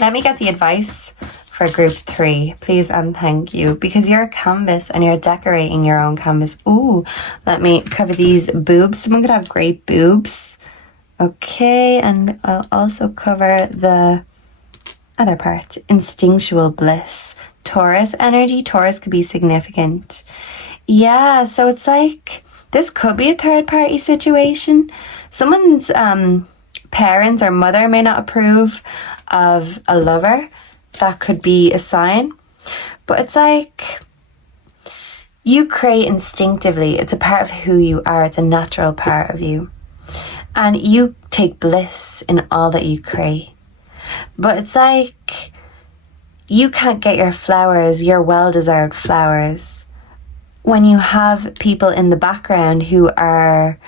let me get the advice for group 3, please and thank you, because you're a canvas and you're decorating your own canvas. Ooh, let me cover these boobs. Someone could have great boobs. Okay, and I'll also cover the other part, instinctual bliss. Taurus energy. Taurus could be significant. Yeah, so it's like this could be a third party situation. Someone's parents or mother may not approve of a lover. That could be a sign. But it's like you create instinctively. It's a part of who you are. It's a natural part of you. And you take bliss in all that you create. But it's like you can't get your flowers, your well-deserved flowers, when you have people in the background who are,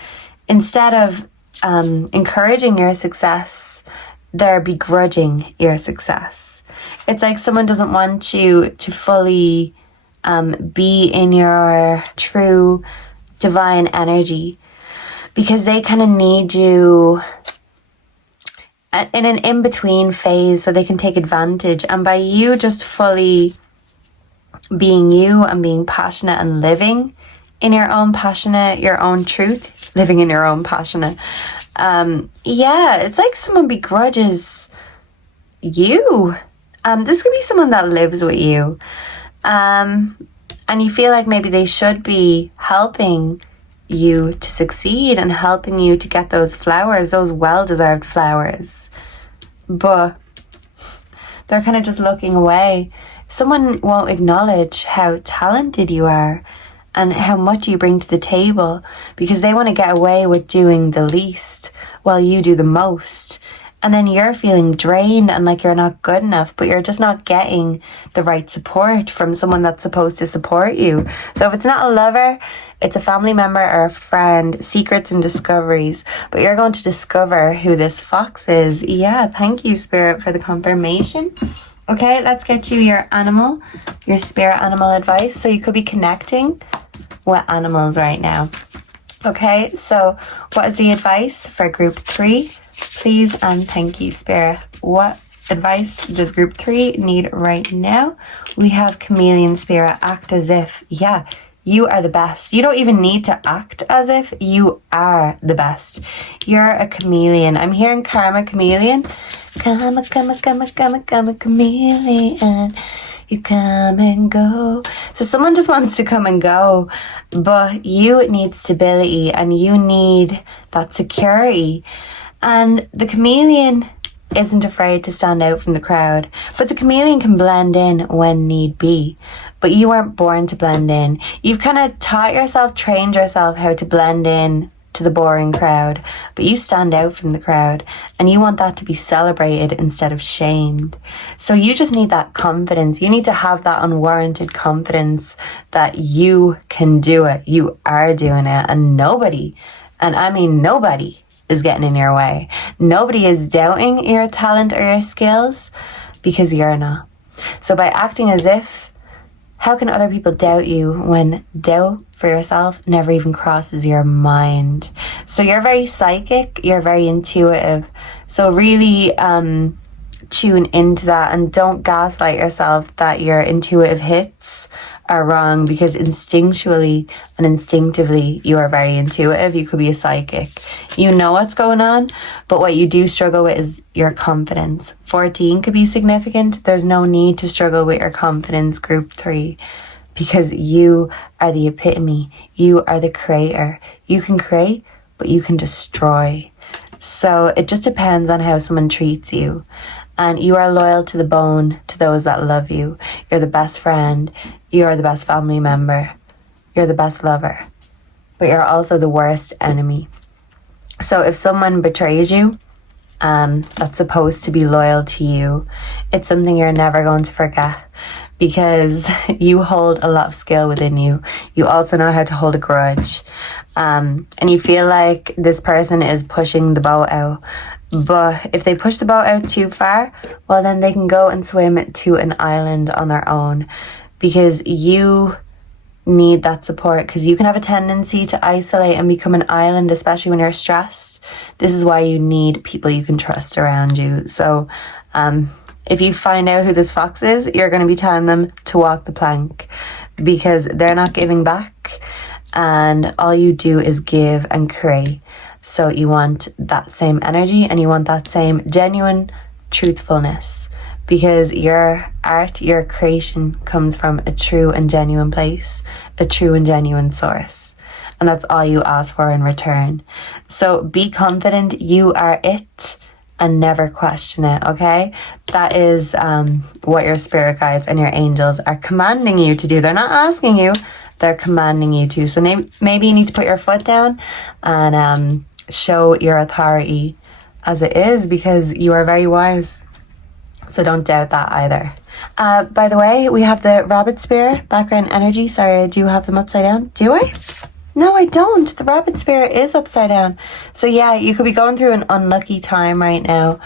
instead of encouraging your success, they're begrudging your success. It's like someone doesn't want you to fully be in your true divine energy, because they kind of need you in an in-between phase so they can take advantage. And by you just fully being you and being passionate and living in your own passionate, your own truth, living in your own passionate, yeah, it's like someone begrudges you. This could be someone that lives with you, and you feel like maybe they should be helping you to succeed and helping you to get those flowers, those well-deserved flowers, but they're kind of just looking away. Someone won't acknowledge how talented you are and how much you bring to the table, because they want to get away with doing the least while you do the most. And then you're feeling drained and like you're not good enough, but you're just not getting the right support from someone that's supposed to support you. So if it's not a lover, it's a family member or a friend, secrets and discoveries. But you're going to discover who this fox is. Yeah, thank you, Spirit, for the confirmation. Okay, let's get you your animal, your spirit animal advice. So you could be connecting with animals right now. Okay, so what is the advice for group 3? Please and thank you, Spirit. What advice does group 3 need right now? We have Chameleon, Spirit. Act as if. Yeah, you are the best. You don't even need to act as if. You are the best. You're a chameleon. I'm hearing karma chameleon. Come, chameleon. You come and go. So someone just wants to come and go, but you need stability and you need that security. And the chameleon isn't afraid to stand out from the crowd, but the chameleon can blend in when need be. But you weren't born to blend in. You've kind of taught yourself, trained yourself how to blend in to the boring crowd, but you stand out from the crowd and you want that to be celebrated instead of shamed. So you just need that confidence. You need to have that unwarranted confidence that you can do it. You are doing it, and nobody, and I mean nobody, is getting in your way. Nobody is doubting your talent or your skills, because you're not. So by acting as if, how can other people doubt you when doubt for yourself never even crosses your mind? So you're very psychic, you're very intuitive. So really tune into that, and don't gaslight yourself that your intuitive hits are wrong, because instinctually and instinctively you are very intuitive. You could be a psychic. You know what's going on, but what you do struggle with is your confidence. 14 could be significant. There's no need to struggle with your confidence, group 3, because you are the epitome. You are the creator. You can create, but you can destroy. So it just depends on how someone treats you. And you are loyal to the bone to those that love you. You're the best friend. You're the best family member. You're the best lover. But you're also the worst enemy. So if someone betrays you, that's supposed to be loyal to you, it's something you're never going to forget, because you hold a lot of skill within you. You also know how to hold a grudge. And you feel like this person is pushing the boat out. But if they push the boat out too far, well, then they can go and swim to an island on their own, because you need that support, because you can have a tendency to isolate and become an island, especially when you're stressed. This is why you need people you can trust around you. So if you find out who this fox is, you're going to be telling them to walk the plank, because they're not giving back, and all you do is give and create. So you want that same energy, and you want that same genuine truthfulness, because your art, your creation comes from a true and genuine place, a true and genuine source. And that's all you ask for in return. So be confident you are it, and never question it, okay? That is what your spirit guides and your angels are commanding you to do. They're not asking you, they're commanding you to. So maybe you need to put your foot down and show your authority as it is, because you are very wise. So don't doubt that either. By the way, we have the rabbit spirit, background energy. Sorry, I do have them upside down. Do I? No, I don't. The rabbit spirit is upside down. So yeah, you could be going through an unlucky time right now,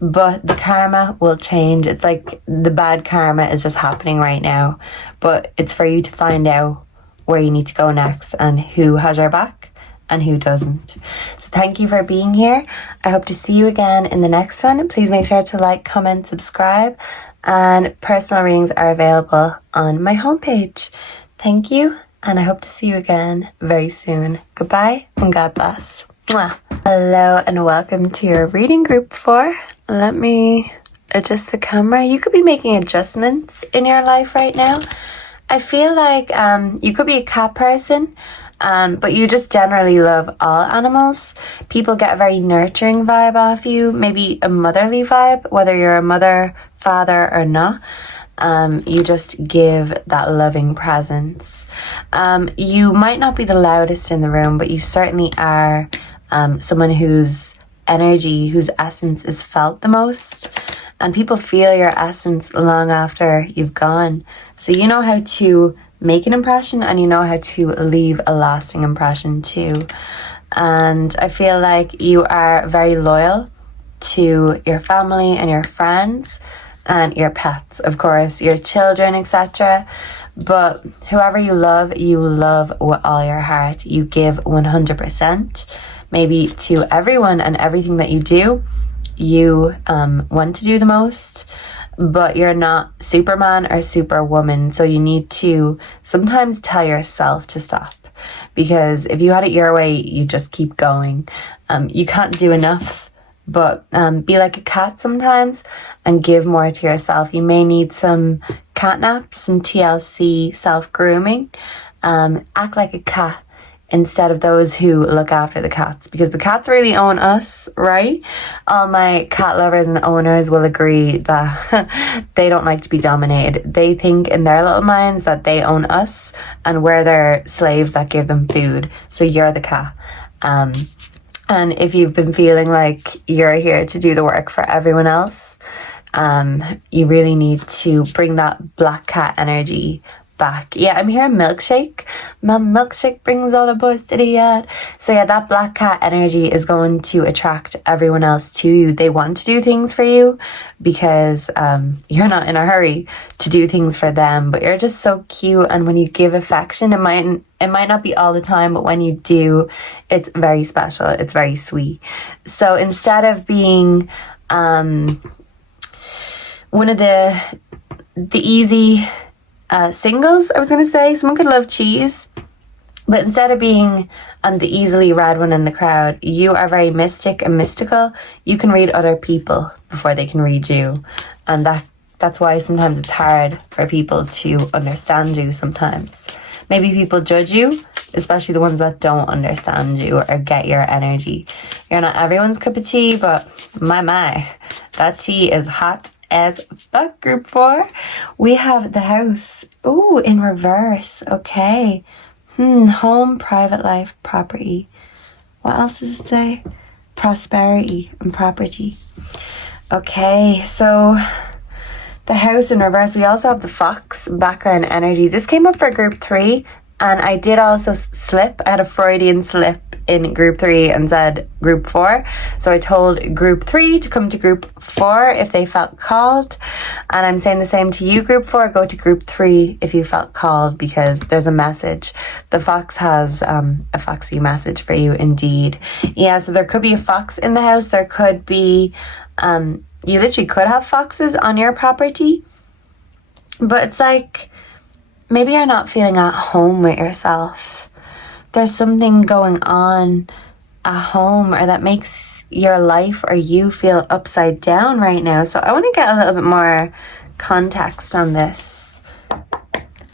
but the karma will change. It's like the bad karma is just happening right now, but it's for you to find out where you need to go next and who has your back and who doesn't. So thank you for being here. I hope to see you again in the next one. Please make sure to like, comment, subscribe, and personal readings are available on my homepage. Thank you, and I hope to see you again very soon. Goodbye and God bless. Mwah. Hello and welcome to your reading group 4. Let me adjust the camera. You could be making adjustments in your life right now. I feel like you could be a cat person, but you just generally love all animals. People get a very nurturing vibe off you, maybe a motherly vibe, whether you're a mother, father or not. You just give that loving presence. You might not be the loudest in the room, but you certainly are someone whose energy, whose essence is felt the most. And people feel your essence long after you've gone. So you know how to make an impression, and you know how to leave a lasting impression too. And I feel like you are very loyal to your family and your friends and your pets, of course, your children, etc. But whoever you love with all your heart. You give 100%, maybe to everyone and everything that you do. You want to do the most, but you're not Superman or Superwoman. So you need to sometimes tell yourself to stop, because if you had it your way, you just keep going. You can't do enough, but be like a cat sometimes and give more to yourself. You may need some cat naps, some TLC self-grooming. Act like a cat instead of those who look after the cats, because the cats really own us, right? All my cat lovers and owners will agree that they don't like to be dominated. They think in their little minds that they own us and we're their slaves that give them food. So you're the cat. And if you've been feeling like you're here to do the work for everyone else, you really need to bring that black cat energy back. Yeah, I'm hearing milkshake. My milkshake brings all the boys to the yard. So yeah, that black cat energy is going to attract everyone else to you. They want to do things for you because you're not in a hurry to do things for them, but you're just so cute. And when you give affection, it might not be all the time, but when you do, it's very special. It's very sweet. So instead of being one of the easy singles, I was going to say, someone could love cheese, but instead of being the easily read one in the crowd, you are very mystic and mystical. You can read other people before they can read you, and that's why sometimes it's hard for people to understand you sometimes. Maybe people judge you, especially the ones that don't understand you or get your energy. You're not everyone's cup of tea, but my, that tea is hot as fuck. Group 4, we have the house. Ooh, in reverse. Okay. Home, private life, property. What else does it say? Prosperity and property. Okay, so the house in reverse. We also have the fox, background energy. This came up for group 3, and I did also slip. I had a Freudian slip in group 3 and said group 4. So I told group 3 to come to group 4 if they felt called. And I'm saying the same to you, group 4. Go to group 3 if you felt called, because there's a message. The fox has a foxy message for you indeed. Yeah, so there could be a fox in the house. There could be, you literally could have foxes on your property. But it's like, maybe you're not feeling at home with yourself. There's something going on at home, or that makes your life or you feel upside down right now. So I want to get a little bit more context on this.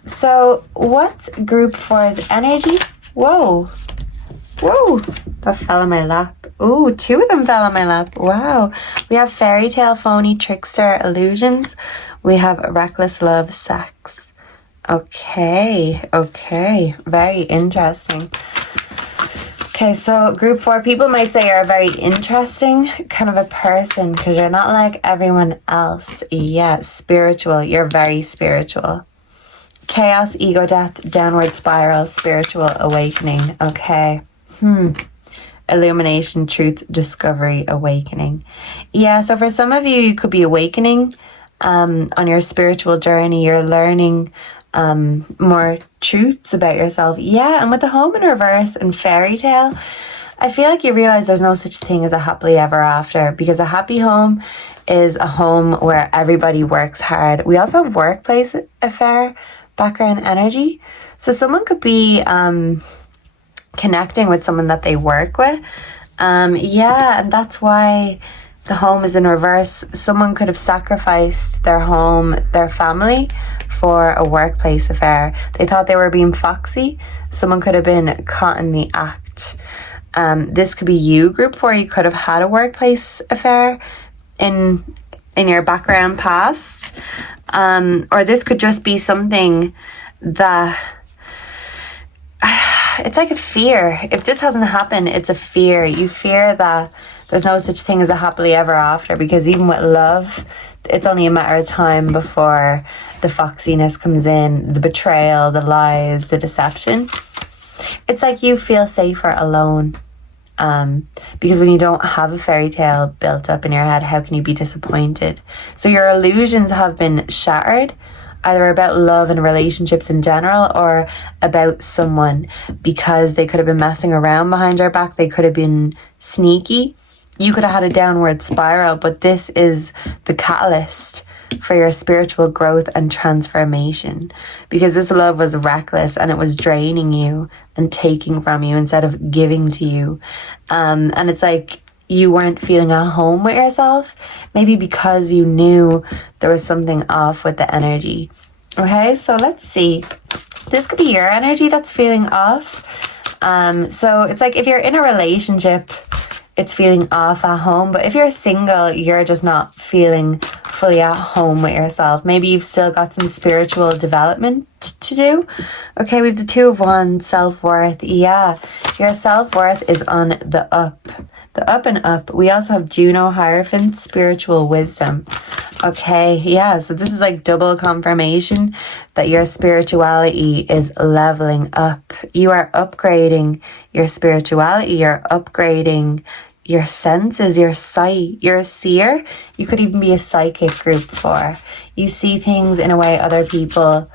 So what's group 4's energy? Whoa, that fell on my lap. Ooh, 2 of them fell on my lap. Wow. We have fairy tale, phony, trickster, illusions. We have reckless love, sex. Okay, very interesting. Okay, so group 4, people might say you're a very interesting kind of a person because you're not like everyone else. Yeah, spiritual, you're very spiritual. Chaos, ego death, downward spiral, spiritual awakening. Okay. Illumination, truth, discovery, awakening. Yeah, so for some of you, you could be awakening on your spiritual journey. You're learning more truths about yourself. Yeah, and with the home in reverse and fairy tale, I feel like you realize there's no such thing as a happily ever after, because a happy home is a home where everybody works hard. We also have workplace affair, background energy. So someone could be connecting with someone that they work with. Yeah, and that's why the home is in reverse. Someone could have sacrificed their home, their family, for a workplace affair. They thought they were being foxy. Someone could have been caught in the act. This could be you, group 4. You could have had a workplace affair in your background past. Or this could just be something that it's like a fear. If this hasn't happened, it's a fear. You fear that there's no such thing as a happily ever after, because even with love, it's only a matter of time before the foxiness comes in, the betrayal, the lies, the deception. It's like you feel safer alone. Because when you don't have a fairy tale built up in your head, how can you be disappointed? So your illusions have been shattered, either about love and relationships in general, or about someone, because they could have been messing around behind your back. They could have been sneaky. You could have had a downward spiral, but this is the catalyst for your spiritual growth and transformation, because this love was reckless and it was draining you and taking from you instead of giving to you. And it's like you weren't feeling at home with yourself, maybe because you knew there was something off with the energy. Okay, so let's see. This could be your energy that's feeling off. So it's like if you're in a relationship, it's feeling off at home. But if you're single, you're just not feeling fully at home with yourself. Maybe you've still got some spiritual development to do. Okay, we have the Two of Wands, self-worth. Yeah, your self-worth is on the up. The up and up. We also have Juno, Hierophant, spiritual wisdom. Okay, yeah, so this is like double confirmation that your spirituality is leveling up. You are upgrading your spirituality. You're upgrading your senses, your sight. You're a seer. You could even be a psychic group 4. You see things in a way other people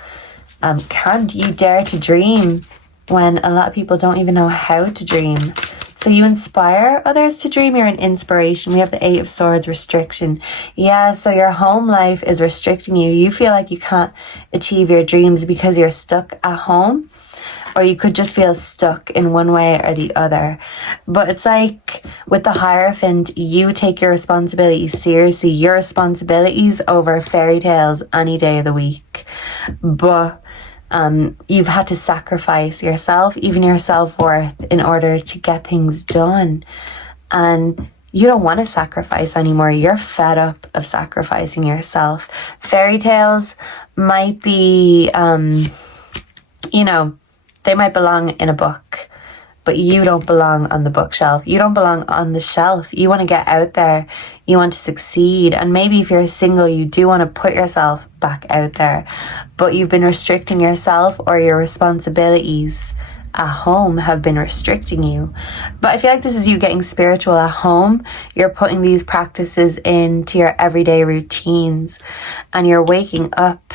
can't. You dare to dream when a lot of people don't even know how to dream. So you inspire others to dream. You're an inspiration. We have the 8 of Swords, restriction. Yeah, so your home life is restricting you. You feel like you can't achieve your dreams because you're stuck at home. Or you could just feel stuck in one way or the other. But it's like with the Hierophant, you take your responsibilities seriously. Your responsibilities over fairy tales any day of the week. But you've had to sacrifice yourself, even your self-worth, in order to get things done. And you don't want to sacrifice anymore. You're fed up of sacrificing yourself. Fairy tales might be, they might belong in a book, but you don't belong on the bookshelf. You don't belong on the shelf. You want to get out there. You want to succeed. And maybe if you're single, you do want to put yourself back out there, but you've been restricting yourself, or your responsibilities at home have been restricting you. But I feel like this is you getting spiritual at home. You're putting these practices into your everyday routines, and you're waking up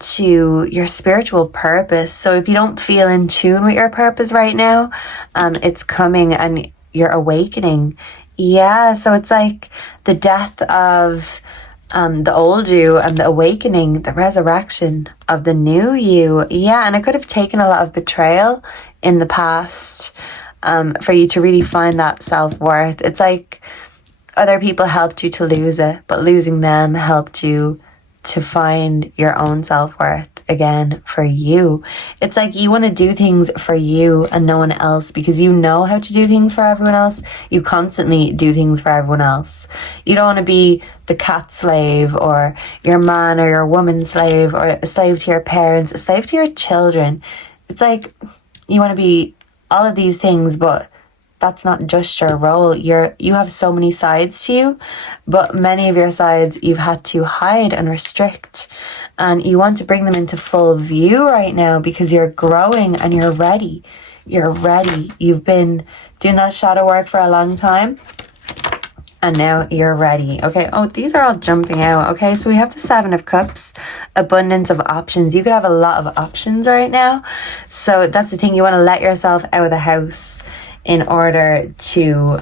to your spiritual purpose. So if you don't feel in tune with your purpose right now, it's coming and you're awakening. Yeah, so it's like the death of the old you and the awakening, the resurrection of the new you. Yeah, and it could have taken a lot of betrayal in the past for you to really find that self-worth. It's like other people helped you to lose it, but losing them helped you to find your own self-worth again for you. It's like you want to do things for you and no one else, because you know how to do things for everyone else. You constantly do things for everyone else. You don't want to be the cat slave, or your man or your woman slave, or a slave to your parents, a slave to your children. It's like you want to be all of these things, but that's not just your role. You have so many sides to you, but many of your sides you've had to hide and restrict, and you want to bring them into full view right now because you're growing and you're ready. You're ready. You've been doing that shadow work for a long time, and now you're ready. Okay. Oh, these are all jumping out. Okay. So we have the 7 of Cups, abundance of options. You could have a lot of options right now. So that's the thing. You want to let yourself out of the house in order to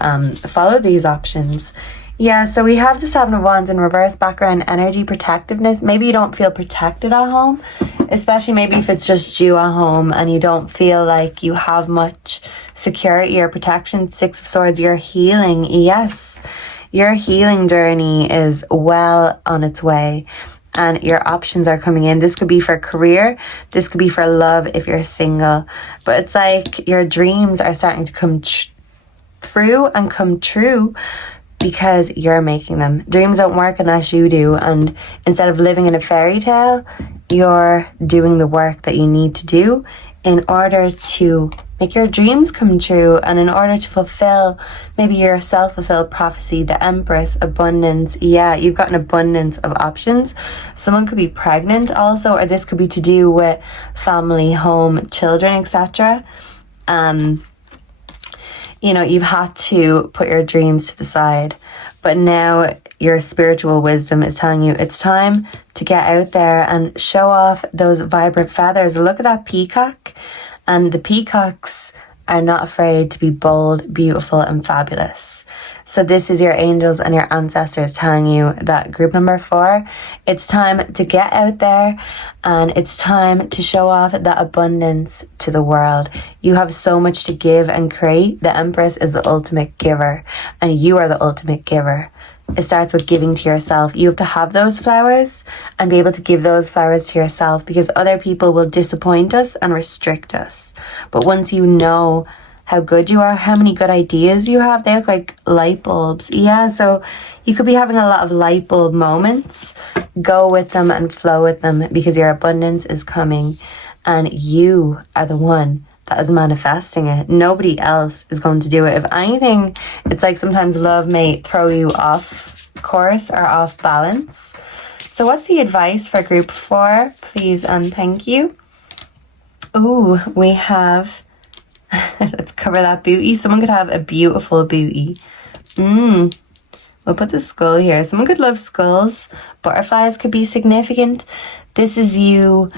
follow these options. Yeah, so we have the 7 of Wands in reverse, background energy, protectiveness. Maybe you don't feel protected at home, especially maybe if it's just you at home and you don't feel like you have much security or protection. 6 of Swords, you're healing. Yes, your healing journey is well on its way, and your options are coming in. This could be for career. This could be for love if you're single. But it's like your dreams are starting to come through and come true because you're making them. Dreams don't work unless you do. And instead of living in a fairy tale, you're doing the work that you need to do in order to make your dreams come true, and in order to fulfill maybe your self-fulfilled prophecy, the Empress, abundance. Yeah, you've got an abundance of options. Someone could be pregnant also, or this could be to do with family, home, children, etc. You've had to put your dreams to the side, but now your spiritual wisdom is telling you it's time to get out there and show off those vibrant feathers. Look at that peacock. And the peacocks are not afraid to be bold, beautiful, and fabulous. So this is your angels and your ancestors telling you that group number 4, it's time to get out there and it's time to show off that abundance to the world. You have so much to give and create. The Empress is the ultimate giver, and you are the ultimate giver. It starts with giving to yourself. You have to have those flowers and be able to give those flowers to yourself, because other people will disappoint us and restrict us. But once you know how good you are, how many good ideas you have, they look like light bulbs. Yeah, so you could be having a lot of light bulb moments. Go with them and flow with them, because your abundance is coming. and you are the one that is manifesting it. Nobody else is going to do it. If anything, it's like sometimes love may throw you off course or off balance. So what's the advice for group 4? Please and thank you. Ooh, we have, let's cover that booty. Someone could have a beautiful booty. We'll put the skull here. Someone could love skulls. Butterflies could be significant. This is you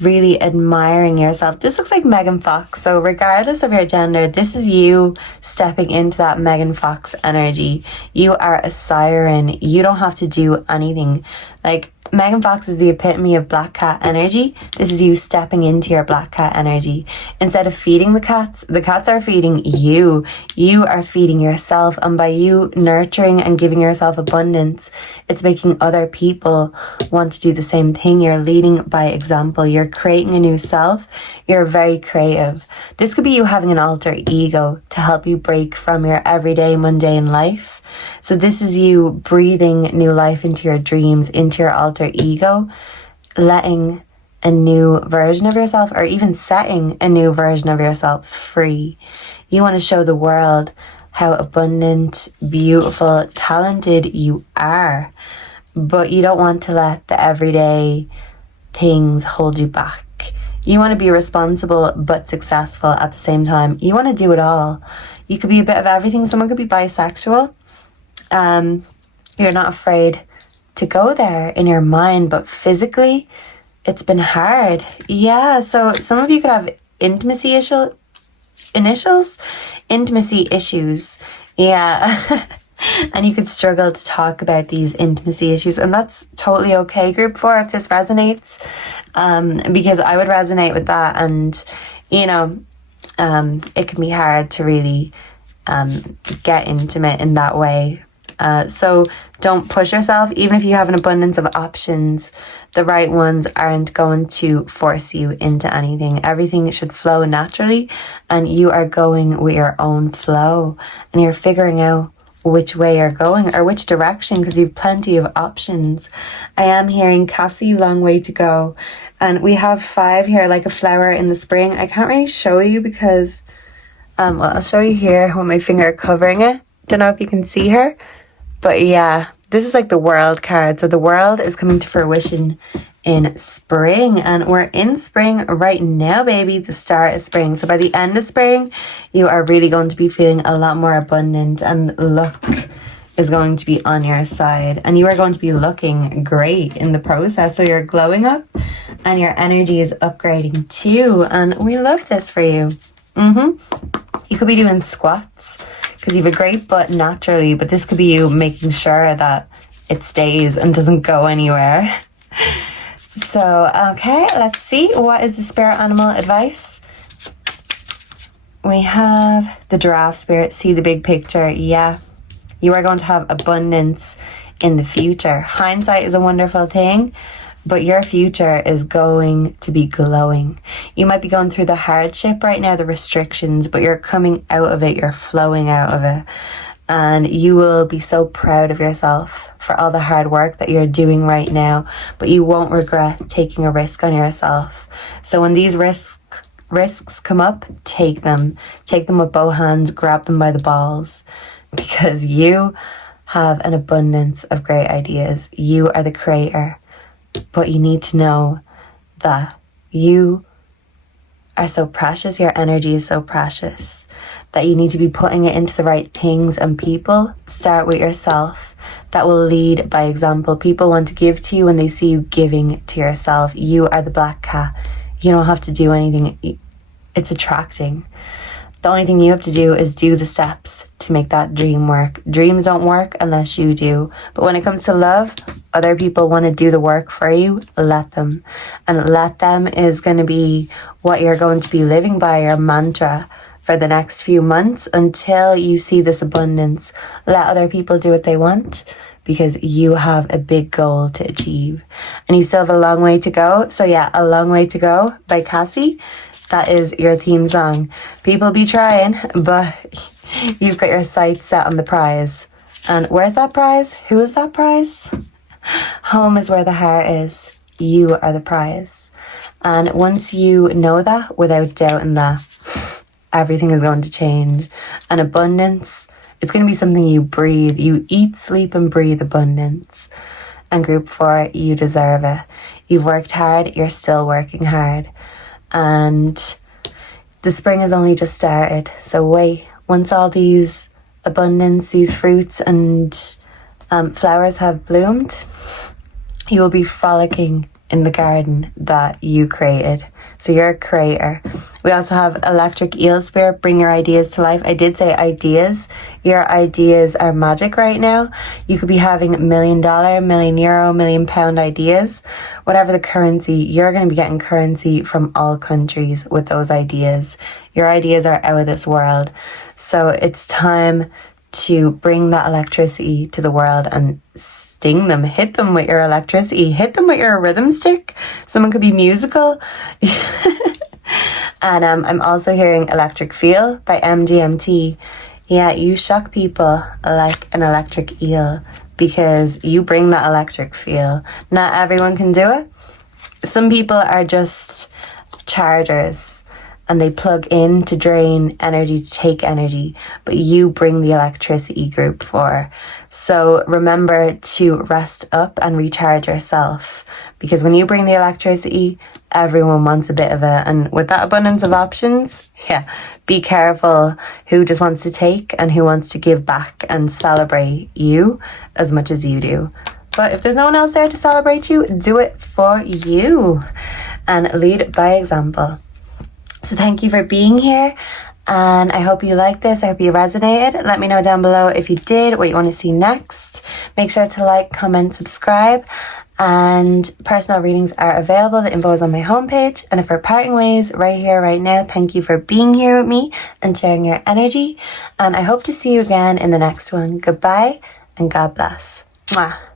really admiring yourself. This looks like Megan Fox. So regardless of your gender, this is you stepping into that Megan Fox energy. You are a siren. You don't have to do anything. Like, Megan Fox is the epitome of black cat energy. This is you stepping into your black cat energy. Instead of feeding the cats are feeding you. You are feeding yourself. And by you nurturing and giving yourself abundance, it's making other people want to do the same thing. You're leading by example. You're creating a new self. You're very creative. This could be you having an alter ego to help you break from your everyday mundane life. So this is you breathing new life into your dreams, into your alter ego, letting a new version of yourself, or even setting a new version of yourself free. You want to show the world how abundant, beautiful, talented you are, but you don't want to let the everyday things hold you back. You want to be responsible but successful at the same time. You want to do it all. You could be a bit of everything. Someone could be bisexual. You're not afraid to go there in your mind, but physically it's been hard. Yeah, so some of you could have intimacy issues. Yeah. And you could struggle to talk about these intimacy issues, and that's totally okay, group 4, if this resonates, because I would resonate with that. And you know, it can be hard to really get intimate in that way. So don't push yourself. Even if you have an abundance of options, the right ones aren't going to force you into anything. Everything should flow naturally, and you are going with your own flow, and you're figuring out which way you're going or which direction, because you have plenty of options. I am hearing Cassie, long way to go. And we have 5 here, like a flower in the spring. I can't really show you because, well, I'll show you here with my finger covering it. Don't know if you can see her. But yeah, this is like the world card. So the world is coming to fruition in spring, and we're in spring right now, baby. The start of spring. So by the end of spring, you are really going to be feeling a lot more abundant, and luck is going to be on your side, and you are going to be looking great in the process. So you're glowing up and your energy is upgrading too, and we love this for you. You could be doing squats because you have a great butt naturally, but this could be you making sure that it stays and doesn't go anywhere. So, okay, let's see. What is the spirit animal advice? We have the giraffe spirit. See the big picture. Yeah, you are going to have abundance in the future. Hindsight is a wonderful thing, but your future is going to be glowing. You might be going through the hardship right now, the restrictions, but you're coming out of it. You're flowing out of it. And you will be so proud of yourself for all the hard work that you're doing right now, but you won't regret taking a risk on yourself. So when these risks come up, take them with both hands, grab them by the balls, because you have an abundance of great ideas. You are the creator, but you need to know that you are so precious. Your energy is so precious that you need to be putting it into the right things and people. Start with yourself. That will lead by example. People want to give to you when they see you giving to yourself. You are the black cat. You don't have to do anything. It's attracting. The only thing you have to do is do the steps to make that dream work. Dreams don't work unless you do. But when it comes to love, other people want to do the work for you. Let them. And let them is going to be what you're going to be living by, your mantra for the next few months until you see this abundance. Let other people do what they want, because you have a big goal to achieve. And you still have a long way to go. So yeah, A Long Way to Go by Cassie. That is your theme song. People be trying, but you've got your sights set on the prize. And where's that prize? Who is that prize? Home is where the heart is. You are the prize. And once you know that, without doubting that, everything is going to change. And abundance, it's going to be something you breathe. You eat, sleep, and breathe abundance. And group 4, you deserve it. You've worked hard, you're still working hard. And the spring has only just started. So wait, once all these abundance, these fruits and flowers have bloomed, you will be frolicking in the garden that you created. So you're a creator. We also have electric eel spirit, bring your ideas to life. I did say ideas. Your ideas are magic right now. You could be having $1 million, €1 million, £1 million ideas. Whatever the currency, you're going to be getting currency from all countries with those ideas. Your ideas are out of this world. So it's time to bring that electricity to the world and sting them, hit them with your electricity, hit them with your rhythm stick. Someone could be musical. And I'm also hearing Electric Feel by MGMT. Yeah, you shock people like an electric eel because you bring that electric feel. Not everyone can do it. Some people are just chargers and they plug in to drain energy, to take energy, but you bring the electricity, group 4. So remember to rest up and recharge yourself, because when you bring the electricity, everyone wants a bit of it. And with that abundance of options, yeah, be careful who just wants to take and who wants to give back and celebrate you as much as you do. But if there's no one else there to celebrate you, do it for you and lead by example. So thank you for being here, and I hope you liked this. I hope you resonated. Let me know down below if you did, what you want to see next. Make sure to like, comment, subscribe, and personal readings are available. The info is on my homepage. And if we're parting ways right here, right now, thank you for being here with me and sharing your energy. And I hope to see you again in the next one. Goodbye and God bless. Mwah.